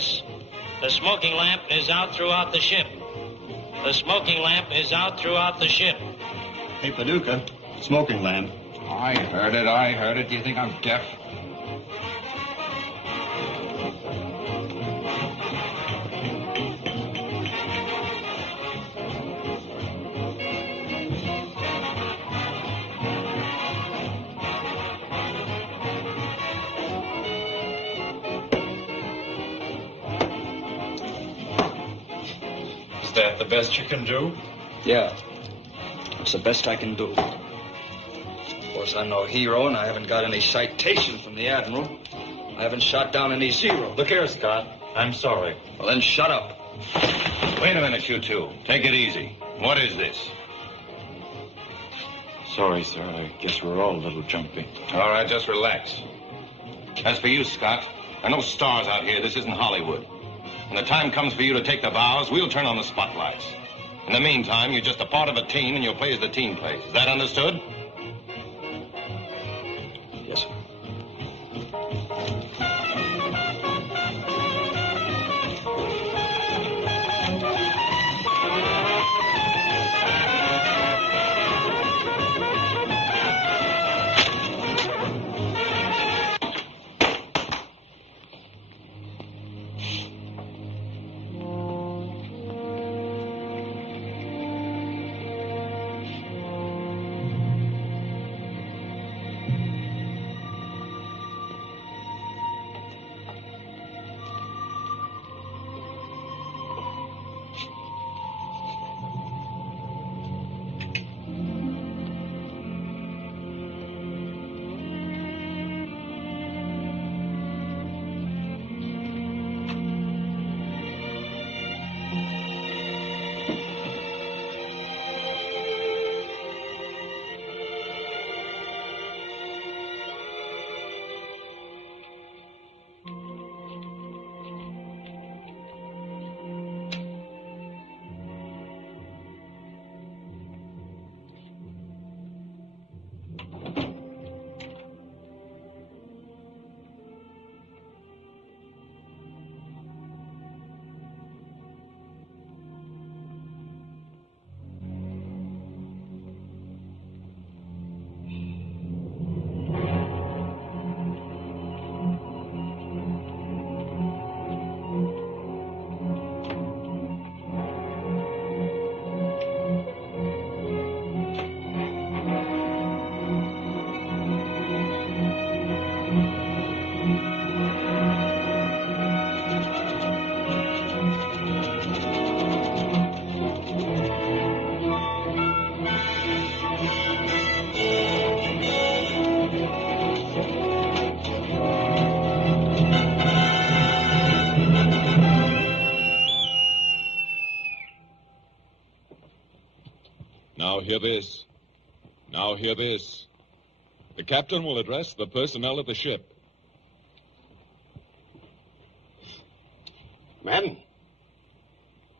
this. The smoking lamp is out throughout the ship. The smoking lamp is out throughout the ship. Hey, Paducah, smoking lamp. I heard it. Do you think I'm deaf? Is that the best you can do? Yeah. It's the best I can do. Of course, I'm no hero, and I haven't got any citation from the Admiral. I haven't shot down any Zeros. Look here, Scott. I'm sorry. Well, then shut up. Wait a minute, you two. Take it easy. What is this? Sorry, sir. I guess we're all a little jumpy. All right, just relax. As for you, Scott, there are no stars out here. This isn't Hollywood. When the time comes for you to take the bows, we'll turn on the spotlights. In the meantime, you're just a part of a team, and you'll play as the team plays. Is that understood? Yes, sir. Now hear this. Now hear this. The captain will address the personnel of the ship. Men,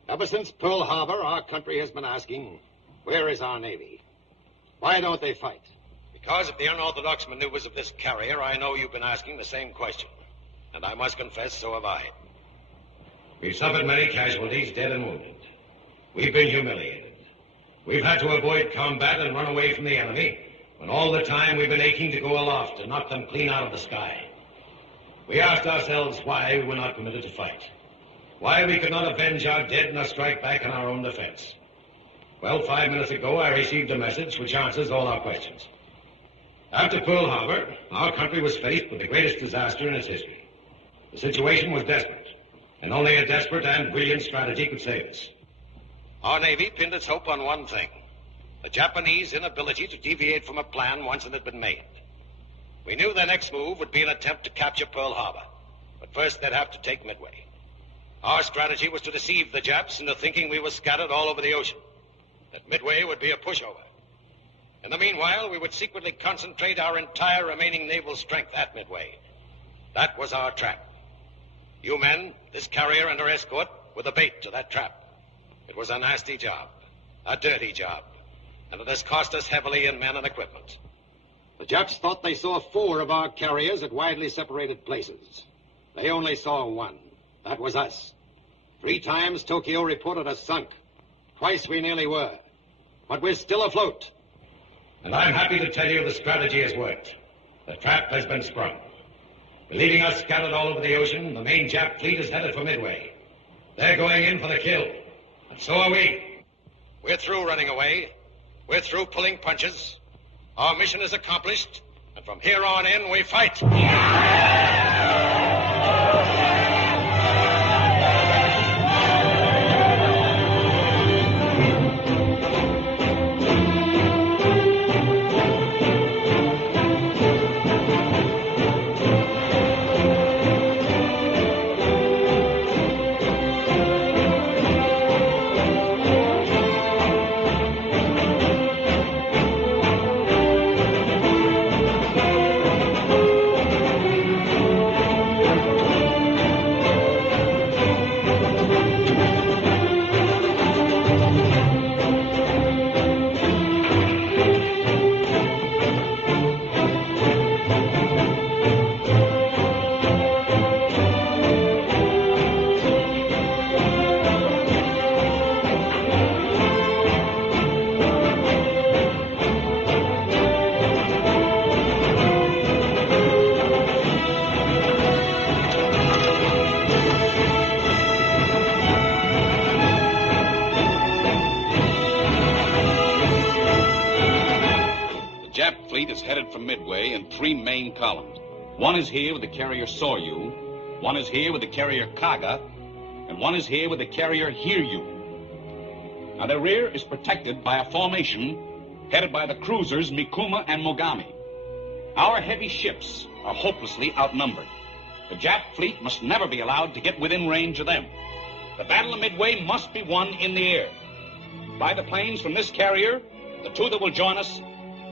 ever since Pearl Harbor, our country has been asking, where is our Navy? Why don't they fight? Because of the unorthodox maneuvers of this carrier, I know you've been asking the same question. And I must confess, so have I. We've suffered many casualties, dead and wounded. We've been humiliated. We've had to avoid combat and run away from the enemy, when all the time we've been aching to go aloft and knock them clean out of the sky. We asked ourselves why we were not permitted to fight. Why we could not avenge our dead nor strike back in our own defense. Well, 5 minutes ago, I received a message which answers all our questions. After Pearl Harbor, our country was faced with the greatest disaster in its history. The situation was desperate, and only a desperate and brilliant strategy could save us. Our Navy pinned its hope on one thing, the Japanese inability to deviate from a plan once it had been made. We knew their next move would be an attempt to capture Pearl Harbor, but first they'd have to take Midway. Our strategy was to deceive the Japs into thinking we were scattered all over the ocean, that Midway would be a pushover. In the meanwhile, we would secretly concentrate our entire remaining naval strength at Midway. That was our trap. You men, this carrier and her escort, were the bait to that trap. It was a nasty job, a dirty job, and it has cost us heavily in men and equipment. The Japs thought they saw 4 of our carriers at widely separated places. They only saw 1. That was us. 3 times Tokyo reported us sunk. Twice we nearly were. But we're still afloat. And I'm happy to tell you the strategy has worked. The trap has been sprung. Leaving us scattered all over the ocean, the main Jap fleet is headed for Midway. They're going in for the kill. And so are we. We're through running away. We're through pulling punches. Our mission is accomplished. And from here on in, we fight. Is headed for Midway in 3 main columns. One is here with the carrier Soryu, one is here with the carrier Kaga, and one is here with the carrier Hiryu. Now, their rear is protected by a formation headed by the cruisers Mikuma and Mogami. Our heavy ships are hopelessly outnumbered. The Jap fleet must never be allowed to get within range of them. The Battle of Midway must be won in the air. By the planes from this carrier, the 2 that will join us,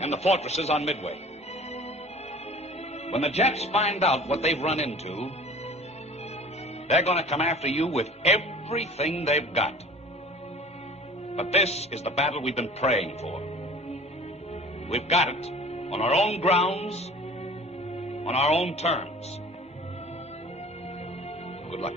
and the fortresses on Midway. When the Japs find out what they've run into, they're going to come after you with everything they've got. But this is the battle we've been praying for. We've got it on our own grounds, on our own terms. Good luck.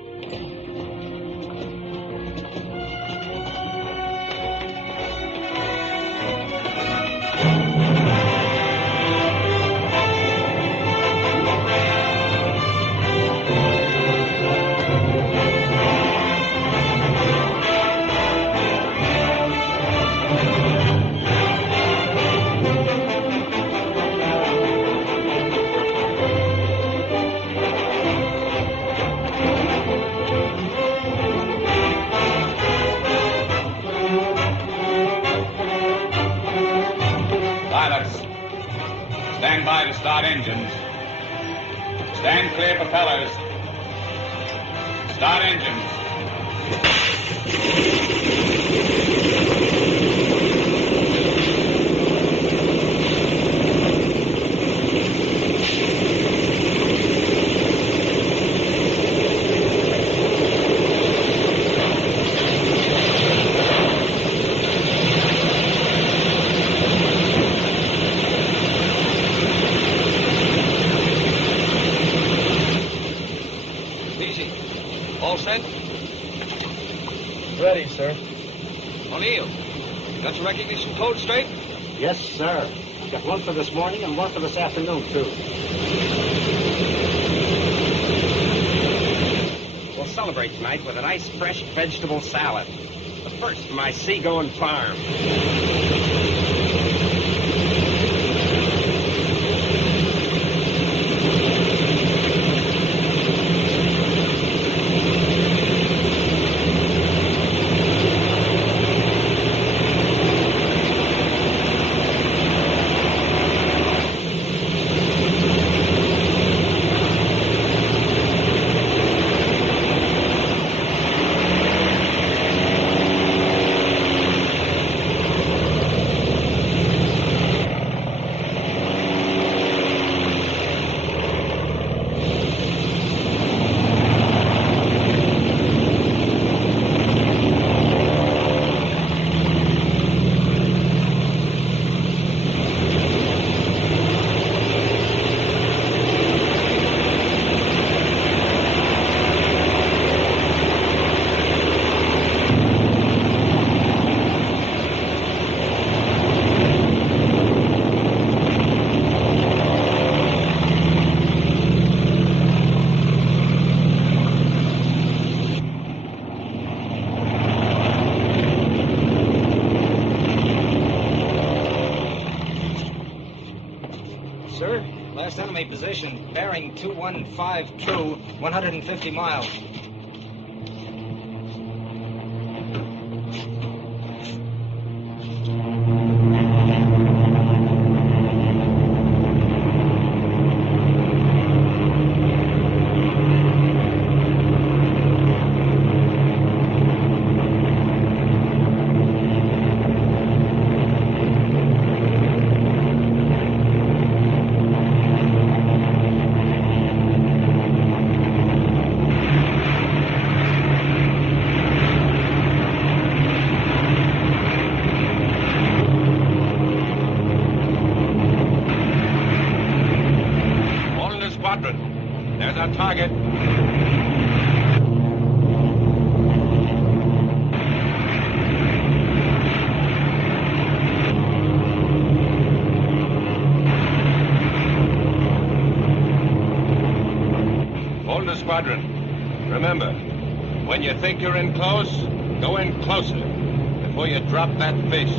Stand by to start engines. Stand clear propellers. Start engines. All set? Ready, sir. O'Neill, got your recognition code straight? Yes, sir. I've got one for this morning and one for this afternoon, too. We'll celebrate tonight with a nice fresh vegetable salad. The first from my seagoing farm. West enemy position, bearing 215 true, 150 miles. There's our target. Hold the squadron. Remember, when you think you're in close, go in closer before you drop that fish.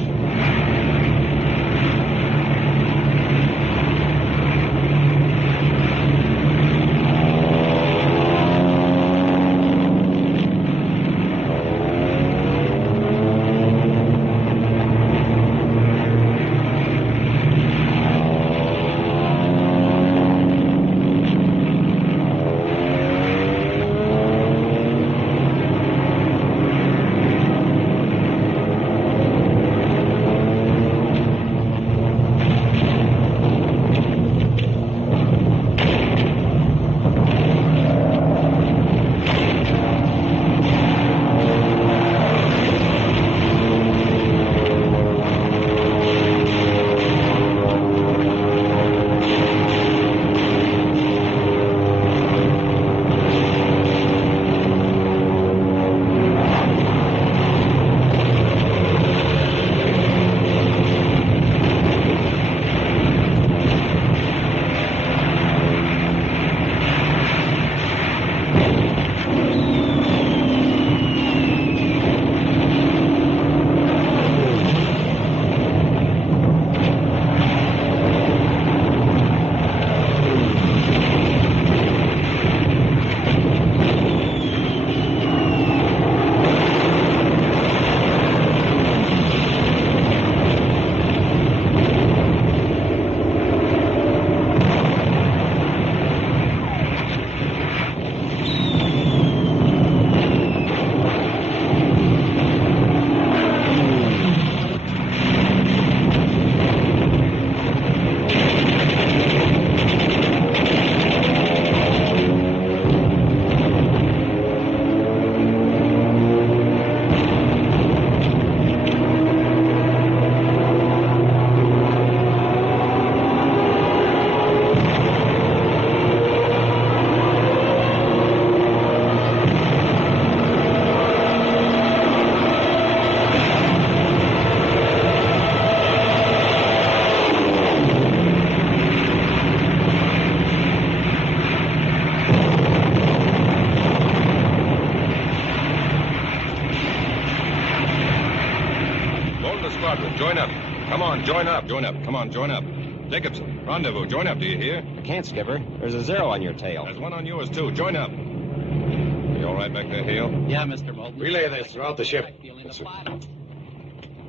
Join up. Come on, join up. Join up. Come on, join up. Jacobson, rendezvous. Join up, do you hear? I can't, Skipper. There's a 0 on your tail. There's one on yours, too. Join up. You all right back there, Hale? Yeah, Mr. Moulton. Relay this throughout the ship. Yes, sir.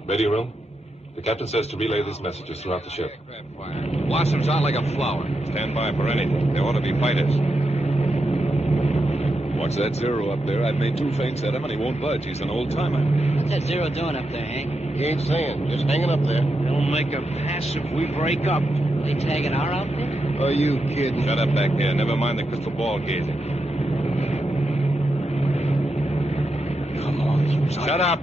Radio room. The captain says to relay these messages throughout the ship. Blossoms out like a flower. Stand by for anything. There ought to be fighters. Watch that 0 up there. I've made 2 feints at him, and he won't budge. He's an old-timer. What's that 0 doing up there, Hank? He ain't saying. Just hanging up there. They'll make a pass if we break up. They tagging our outfit? Are you kidding? Shut up back here. Never mind the crystal ball gazing. Come on, you Shut up.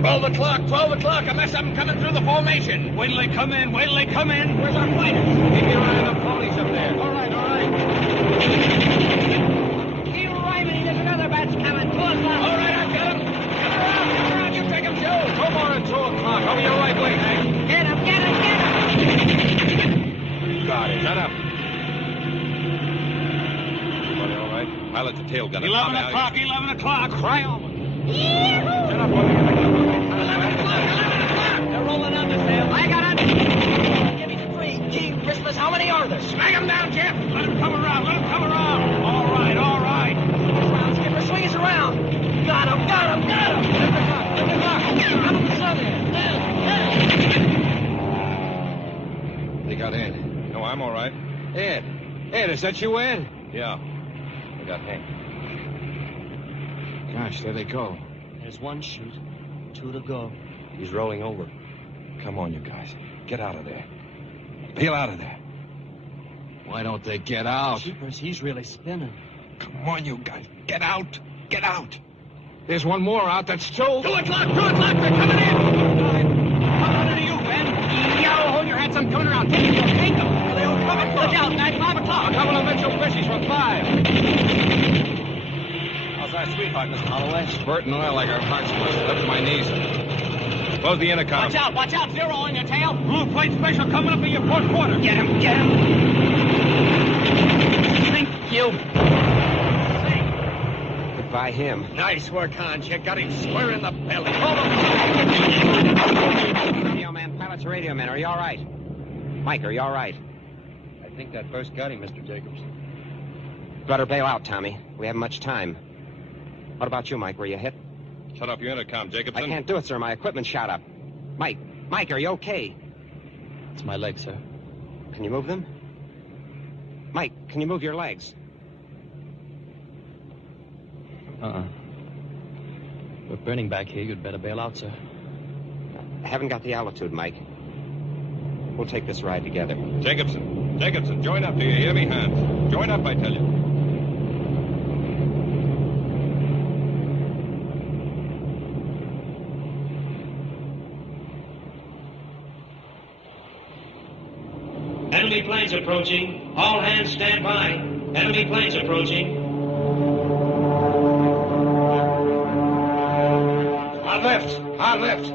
12 o'clock, 12 o'clock. I mess up coming through the formation. Wait till they come in, wait till they come in. Where's our fighters? Keep your eye on the ponies up there. All right, all right. Keep rhyming. There's another batch coming. 2 o'clock. All right, I've got him. Get around, you take him, Joe. No more than 2 o'clock. Over your right way, Hank. Get him, get him, get him. Got it. Shut up. Everybody all right? Pilot's a tail gunner. 11 o'clock, 11 o'clock. Cry over. Yee-hoo! Shut up, boy. 11 o'clock. They're rolling out the sail. I got it. Give me 3. Gee, Bristol Ed. Ed, is that you, Ed? Yeah. We got Hank. Gosh, there they go. There's one chute. 2 to go. He's rolling over. Come on, you guys. Get out of there. Peel out of there. Why don't they get out? Jeepers, he's really spinning. Come on, you guys. Get out. Get out. There's one more out that's still... 2 o'clock, 2 o'clock, they're coming in! Come on to you, Ben. Yo, hold your hats, I'm coming around. Take them, take them. They all coming. Look out, man, 5 o'clock. A couple of Mitchell fishies for 5. How's that sweetheart, Mr. Holloway? Spurting oil like our hearts must. Up to my knees. Close the intercom. Watch out, 0 on your tail. Blue plate special coming up in your port quarter. Get him. Thank you. Goodbye, him. Nice work, Hans. You got him square in the belly. Radio man, pilot's radio man. Are you all right? Mike, are you all right? I think that burst got him, Mr. Jacobs. Better bail out, Tommy. We haven't much time. What about you, Mike? Were you hit? Shut up your intercom, Jacobson. I can't do it, sir. My equipment's shot up. Mike, are you okay? It's my leg, sir. Can you move them? Mike, can you move your legs? We're burning back here. You'd better bail out, sir. I haven't got the altitude, Mike. We'll take this ride together. Jacobson, join up. Do you hear me, Hans? Join up, I tell you. Enemy planes approaching. All hands stand by. Enemy planes approaching. On left.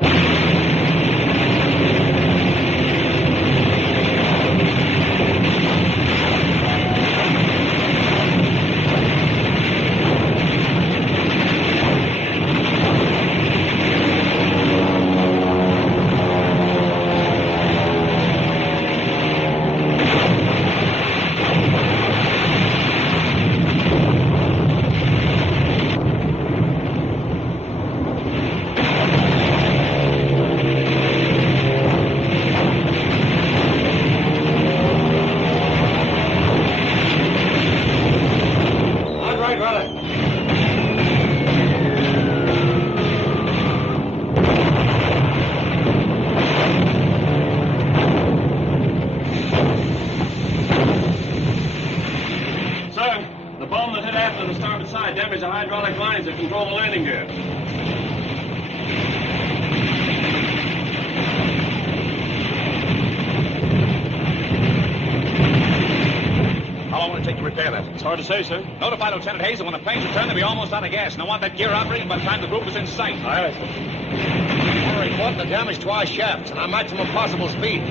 Hard to say, sir. Notify Lieutenant Hayes that when the planes return, they'll be almost out of gas, and I want that gear operating by the time the group is in sight. Aye, sir. I'm reporting the damage to our shafts and our maximum possible speed.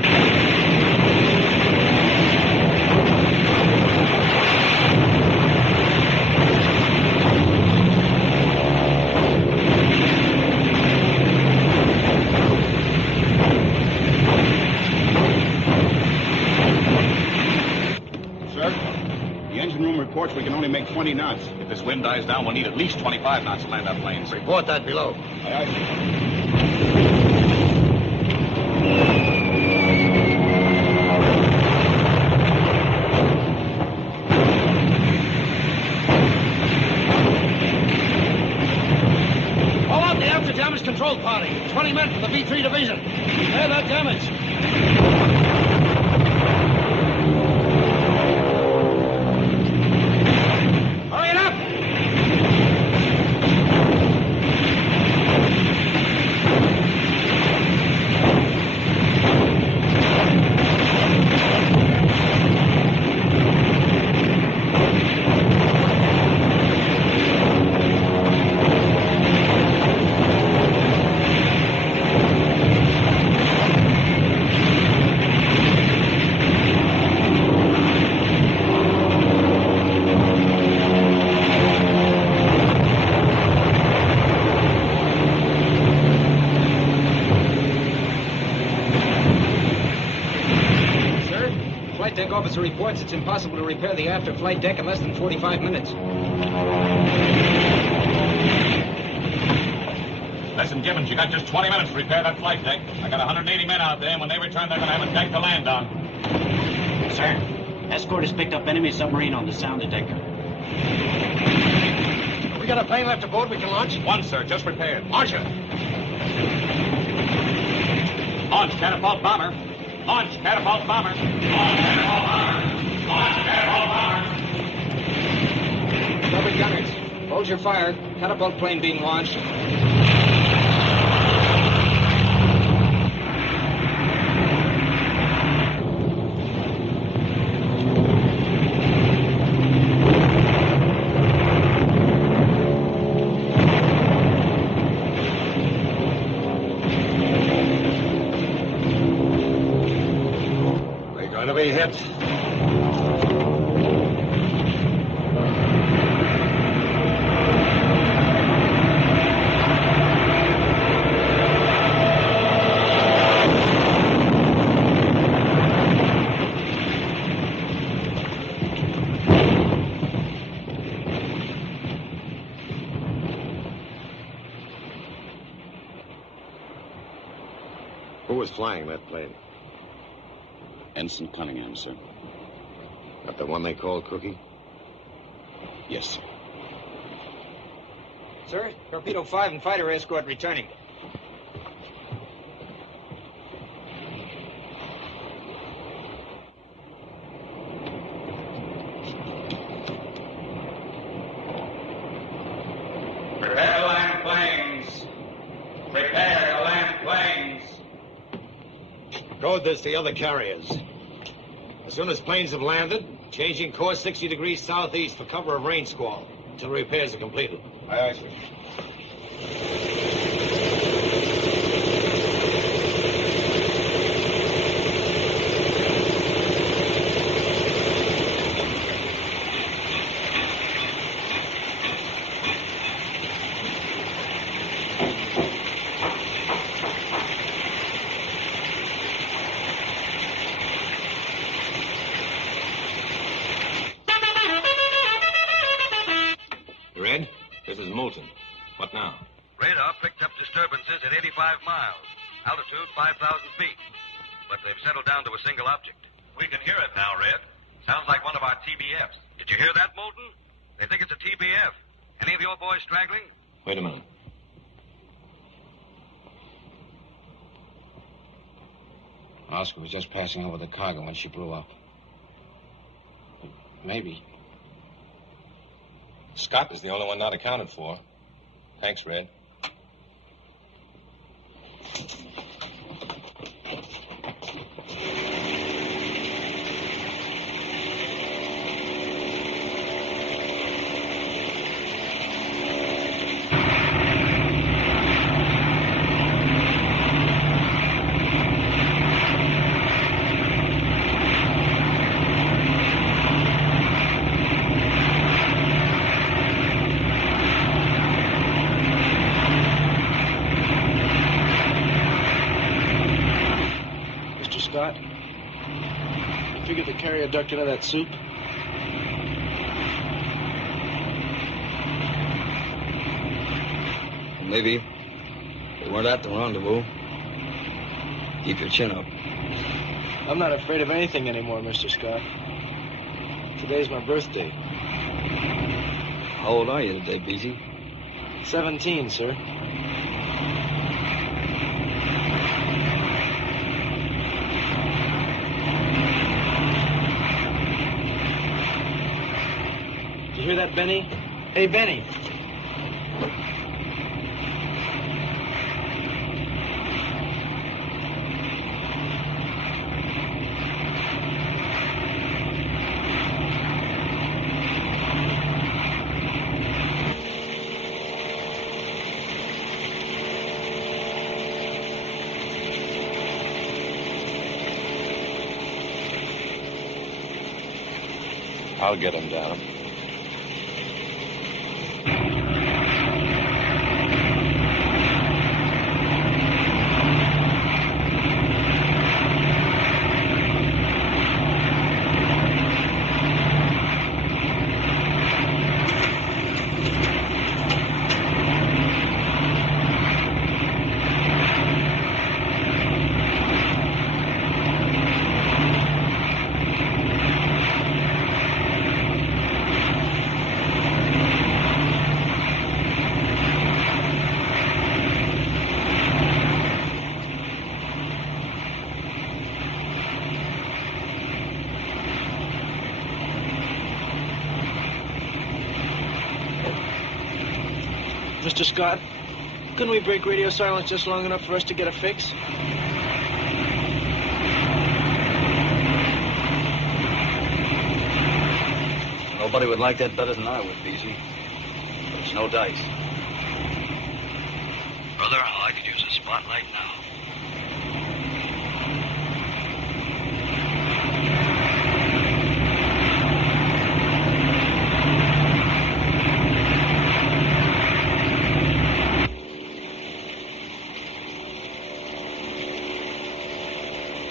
Reports we can only make 20 knots. If this wind dies down, we'll need at least 25 knots to land our planes. Report that below. Aye, aye. Call out the after-damage control party. 20 men from the B-3 division. Repair that damage. Officer reports it's impossible to repair the after flight deck in less than 45 minutes. Listen, Gibbons, you got just 20 minutes to repair that flight deck. I got 180 men out there, and when they return, they're going to have a deck to land on. Sir, Escort has picked up enemy submarine on the sound detector. We got a plane left aboard we can launch? One, sir, just repaired. Launch it. Launch catapult bomber. Launch catapult bomber. Launch catapult bomber. Launch catapult bomber. Starboard gunners, hold your fire. Catapult plane being launched. We're going to be hit. Who was flying that plane? Ensign Cunningham, sir. That the one they called Cookie? Yes, sir. Sir, Torpedo 5 and fighter escort returning. Prepare to land planes. Prepare to land planes. Code this to the other carriers. As soon as planes have landed, changing course 60 degrees southeast for cover of rain squall until repairs are completed. Aye, aye, sir. Red, this is Moulton. What now? Radar picked up disturbances at 85 miles, altitude 5,000 feet. But they've settled down to a single object. We can hear it now, Red. Sounds like one of our TBFs. Did you hear that, Moulton? They think it's a TBF. Any of your boys straggling? Wait a minute. Oscar was just passing over the cargo when she blew up. Maybe. Scott is the only one not accounted for. Thanks, Red. Scott? You figured the carrier ducked into that soup? Maybe. They weren't at the rendezvous. Keep your chin up. I'm not afraid of anything anymore, Mr. Scott. Today's my birthday. How old are you today, Beezy? 17, sir. Did you hear that, Benny? Hey, Benny. I'll get him down. Mr. Scott, couldn't we break radio silence just long enough for us to get a fix? Nobody would like that better than I would, Beasley. But it's no dice. Brother, I could use a spotlight now.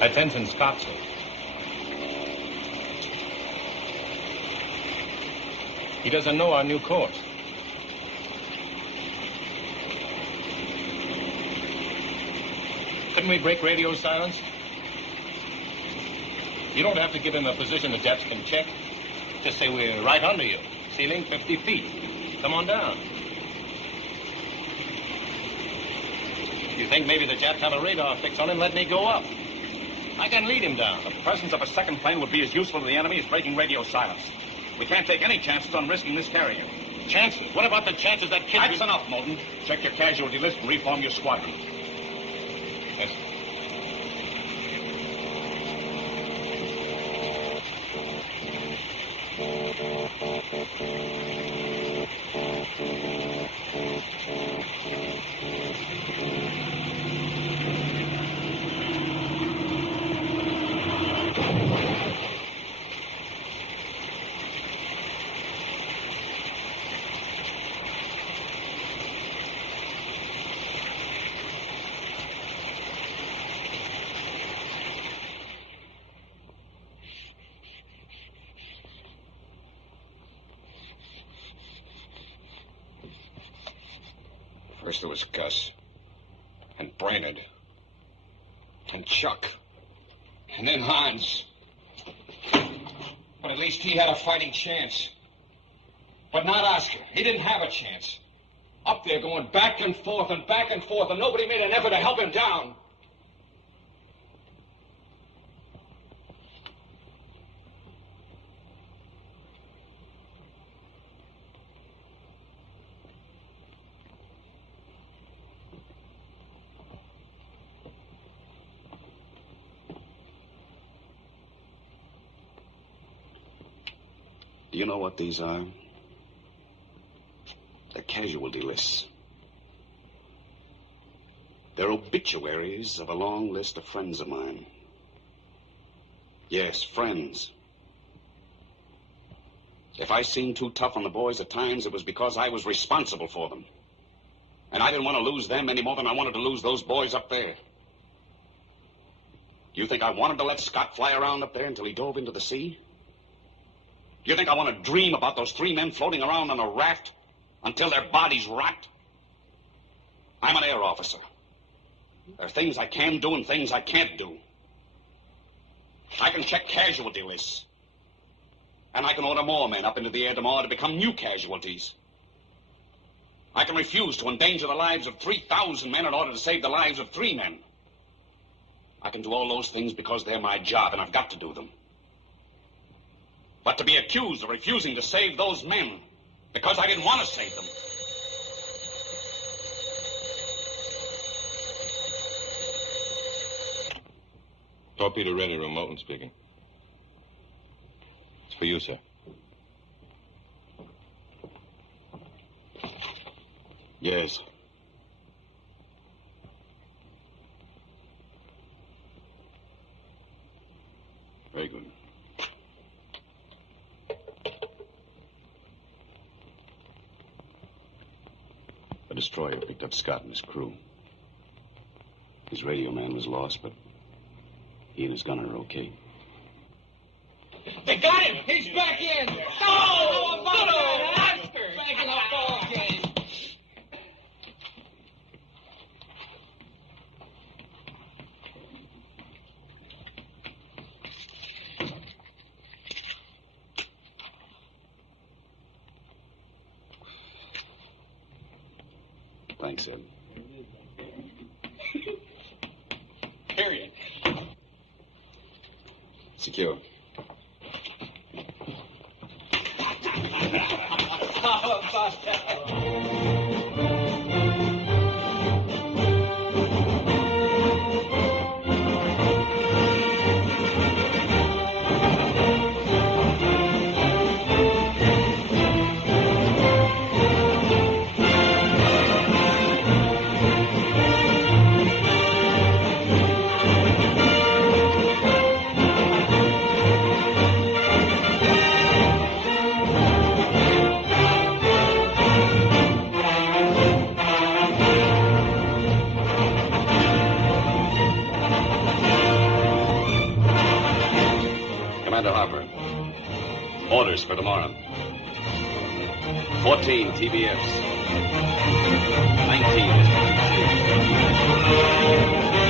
Attention, Scottsdale. He doesn't know our new course. Couldn't we break radio silence? You don't have to give him a position the depths can check. Just say we're right under you. Ceiling 50 feet. Come on down. You think maybe the Japs have a radar fix on him? Let me go up. I can lead him down. The presence of a second plane would be as useful to the enemy as breaking radio silence. We can't take any chances on risking this carrier. Chances? What about the chances that kid... That's enough, Moulton. Check your casualty list and reform your squadron. Yes. First there was Gus, and Brainerd, and Chuck, and then Hans. But at least he had a fighting chance. But not Oscar. He didn't have a chance. Up there going back and forth, and nobody made an effort to help him down. Do you know what these are? They're casualty lists. They're obituaries of a long list of friends of mine. Yes, friends. If I seemed too tough on the boys at times, it was because I was responsible for them. And I didn't want to lose them any more than I wanted to lose those boys up there. Do you think I wanted to let Scott fly around up there until he dove into the sea? Do you think I want to dream about those three men floating around on a raft until their bodies rot? I'm an air officer. There are things I can do and things I can't do. I can check casualty lists. And I can order more men up into the air tomorrow to become new casualties. I can refuse to endanger the lives of 3,000 men in order to save the lives of 3 men. I can do all those things because they're my job, and I've got to do them. But to be accused of refusing to save those men because I didn't want to save them. Torpedo ready room, Moulton speaking. It's for you, sir. Yes. Very good. The destroyer picked up Scott and his crew. His radio man was lost, but he and his gunner are okay. They got him! He's back in! Oh, about that, Oscar! Back in the ball game. Thanks, Ed. Period. Secure. How about that? Orders for tomorrow. 14 TBFs. 19 SPT.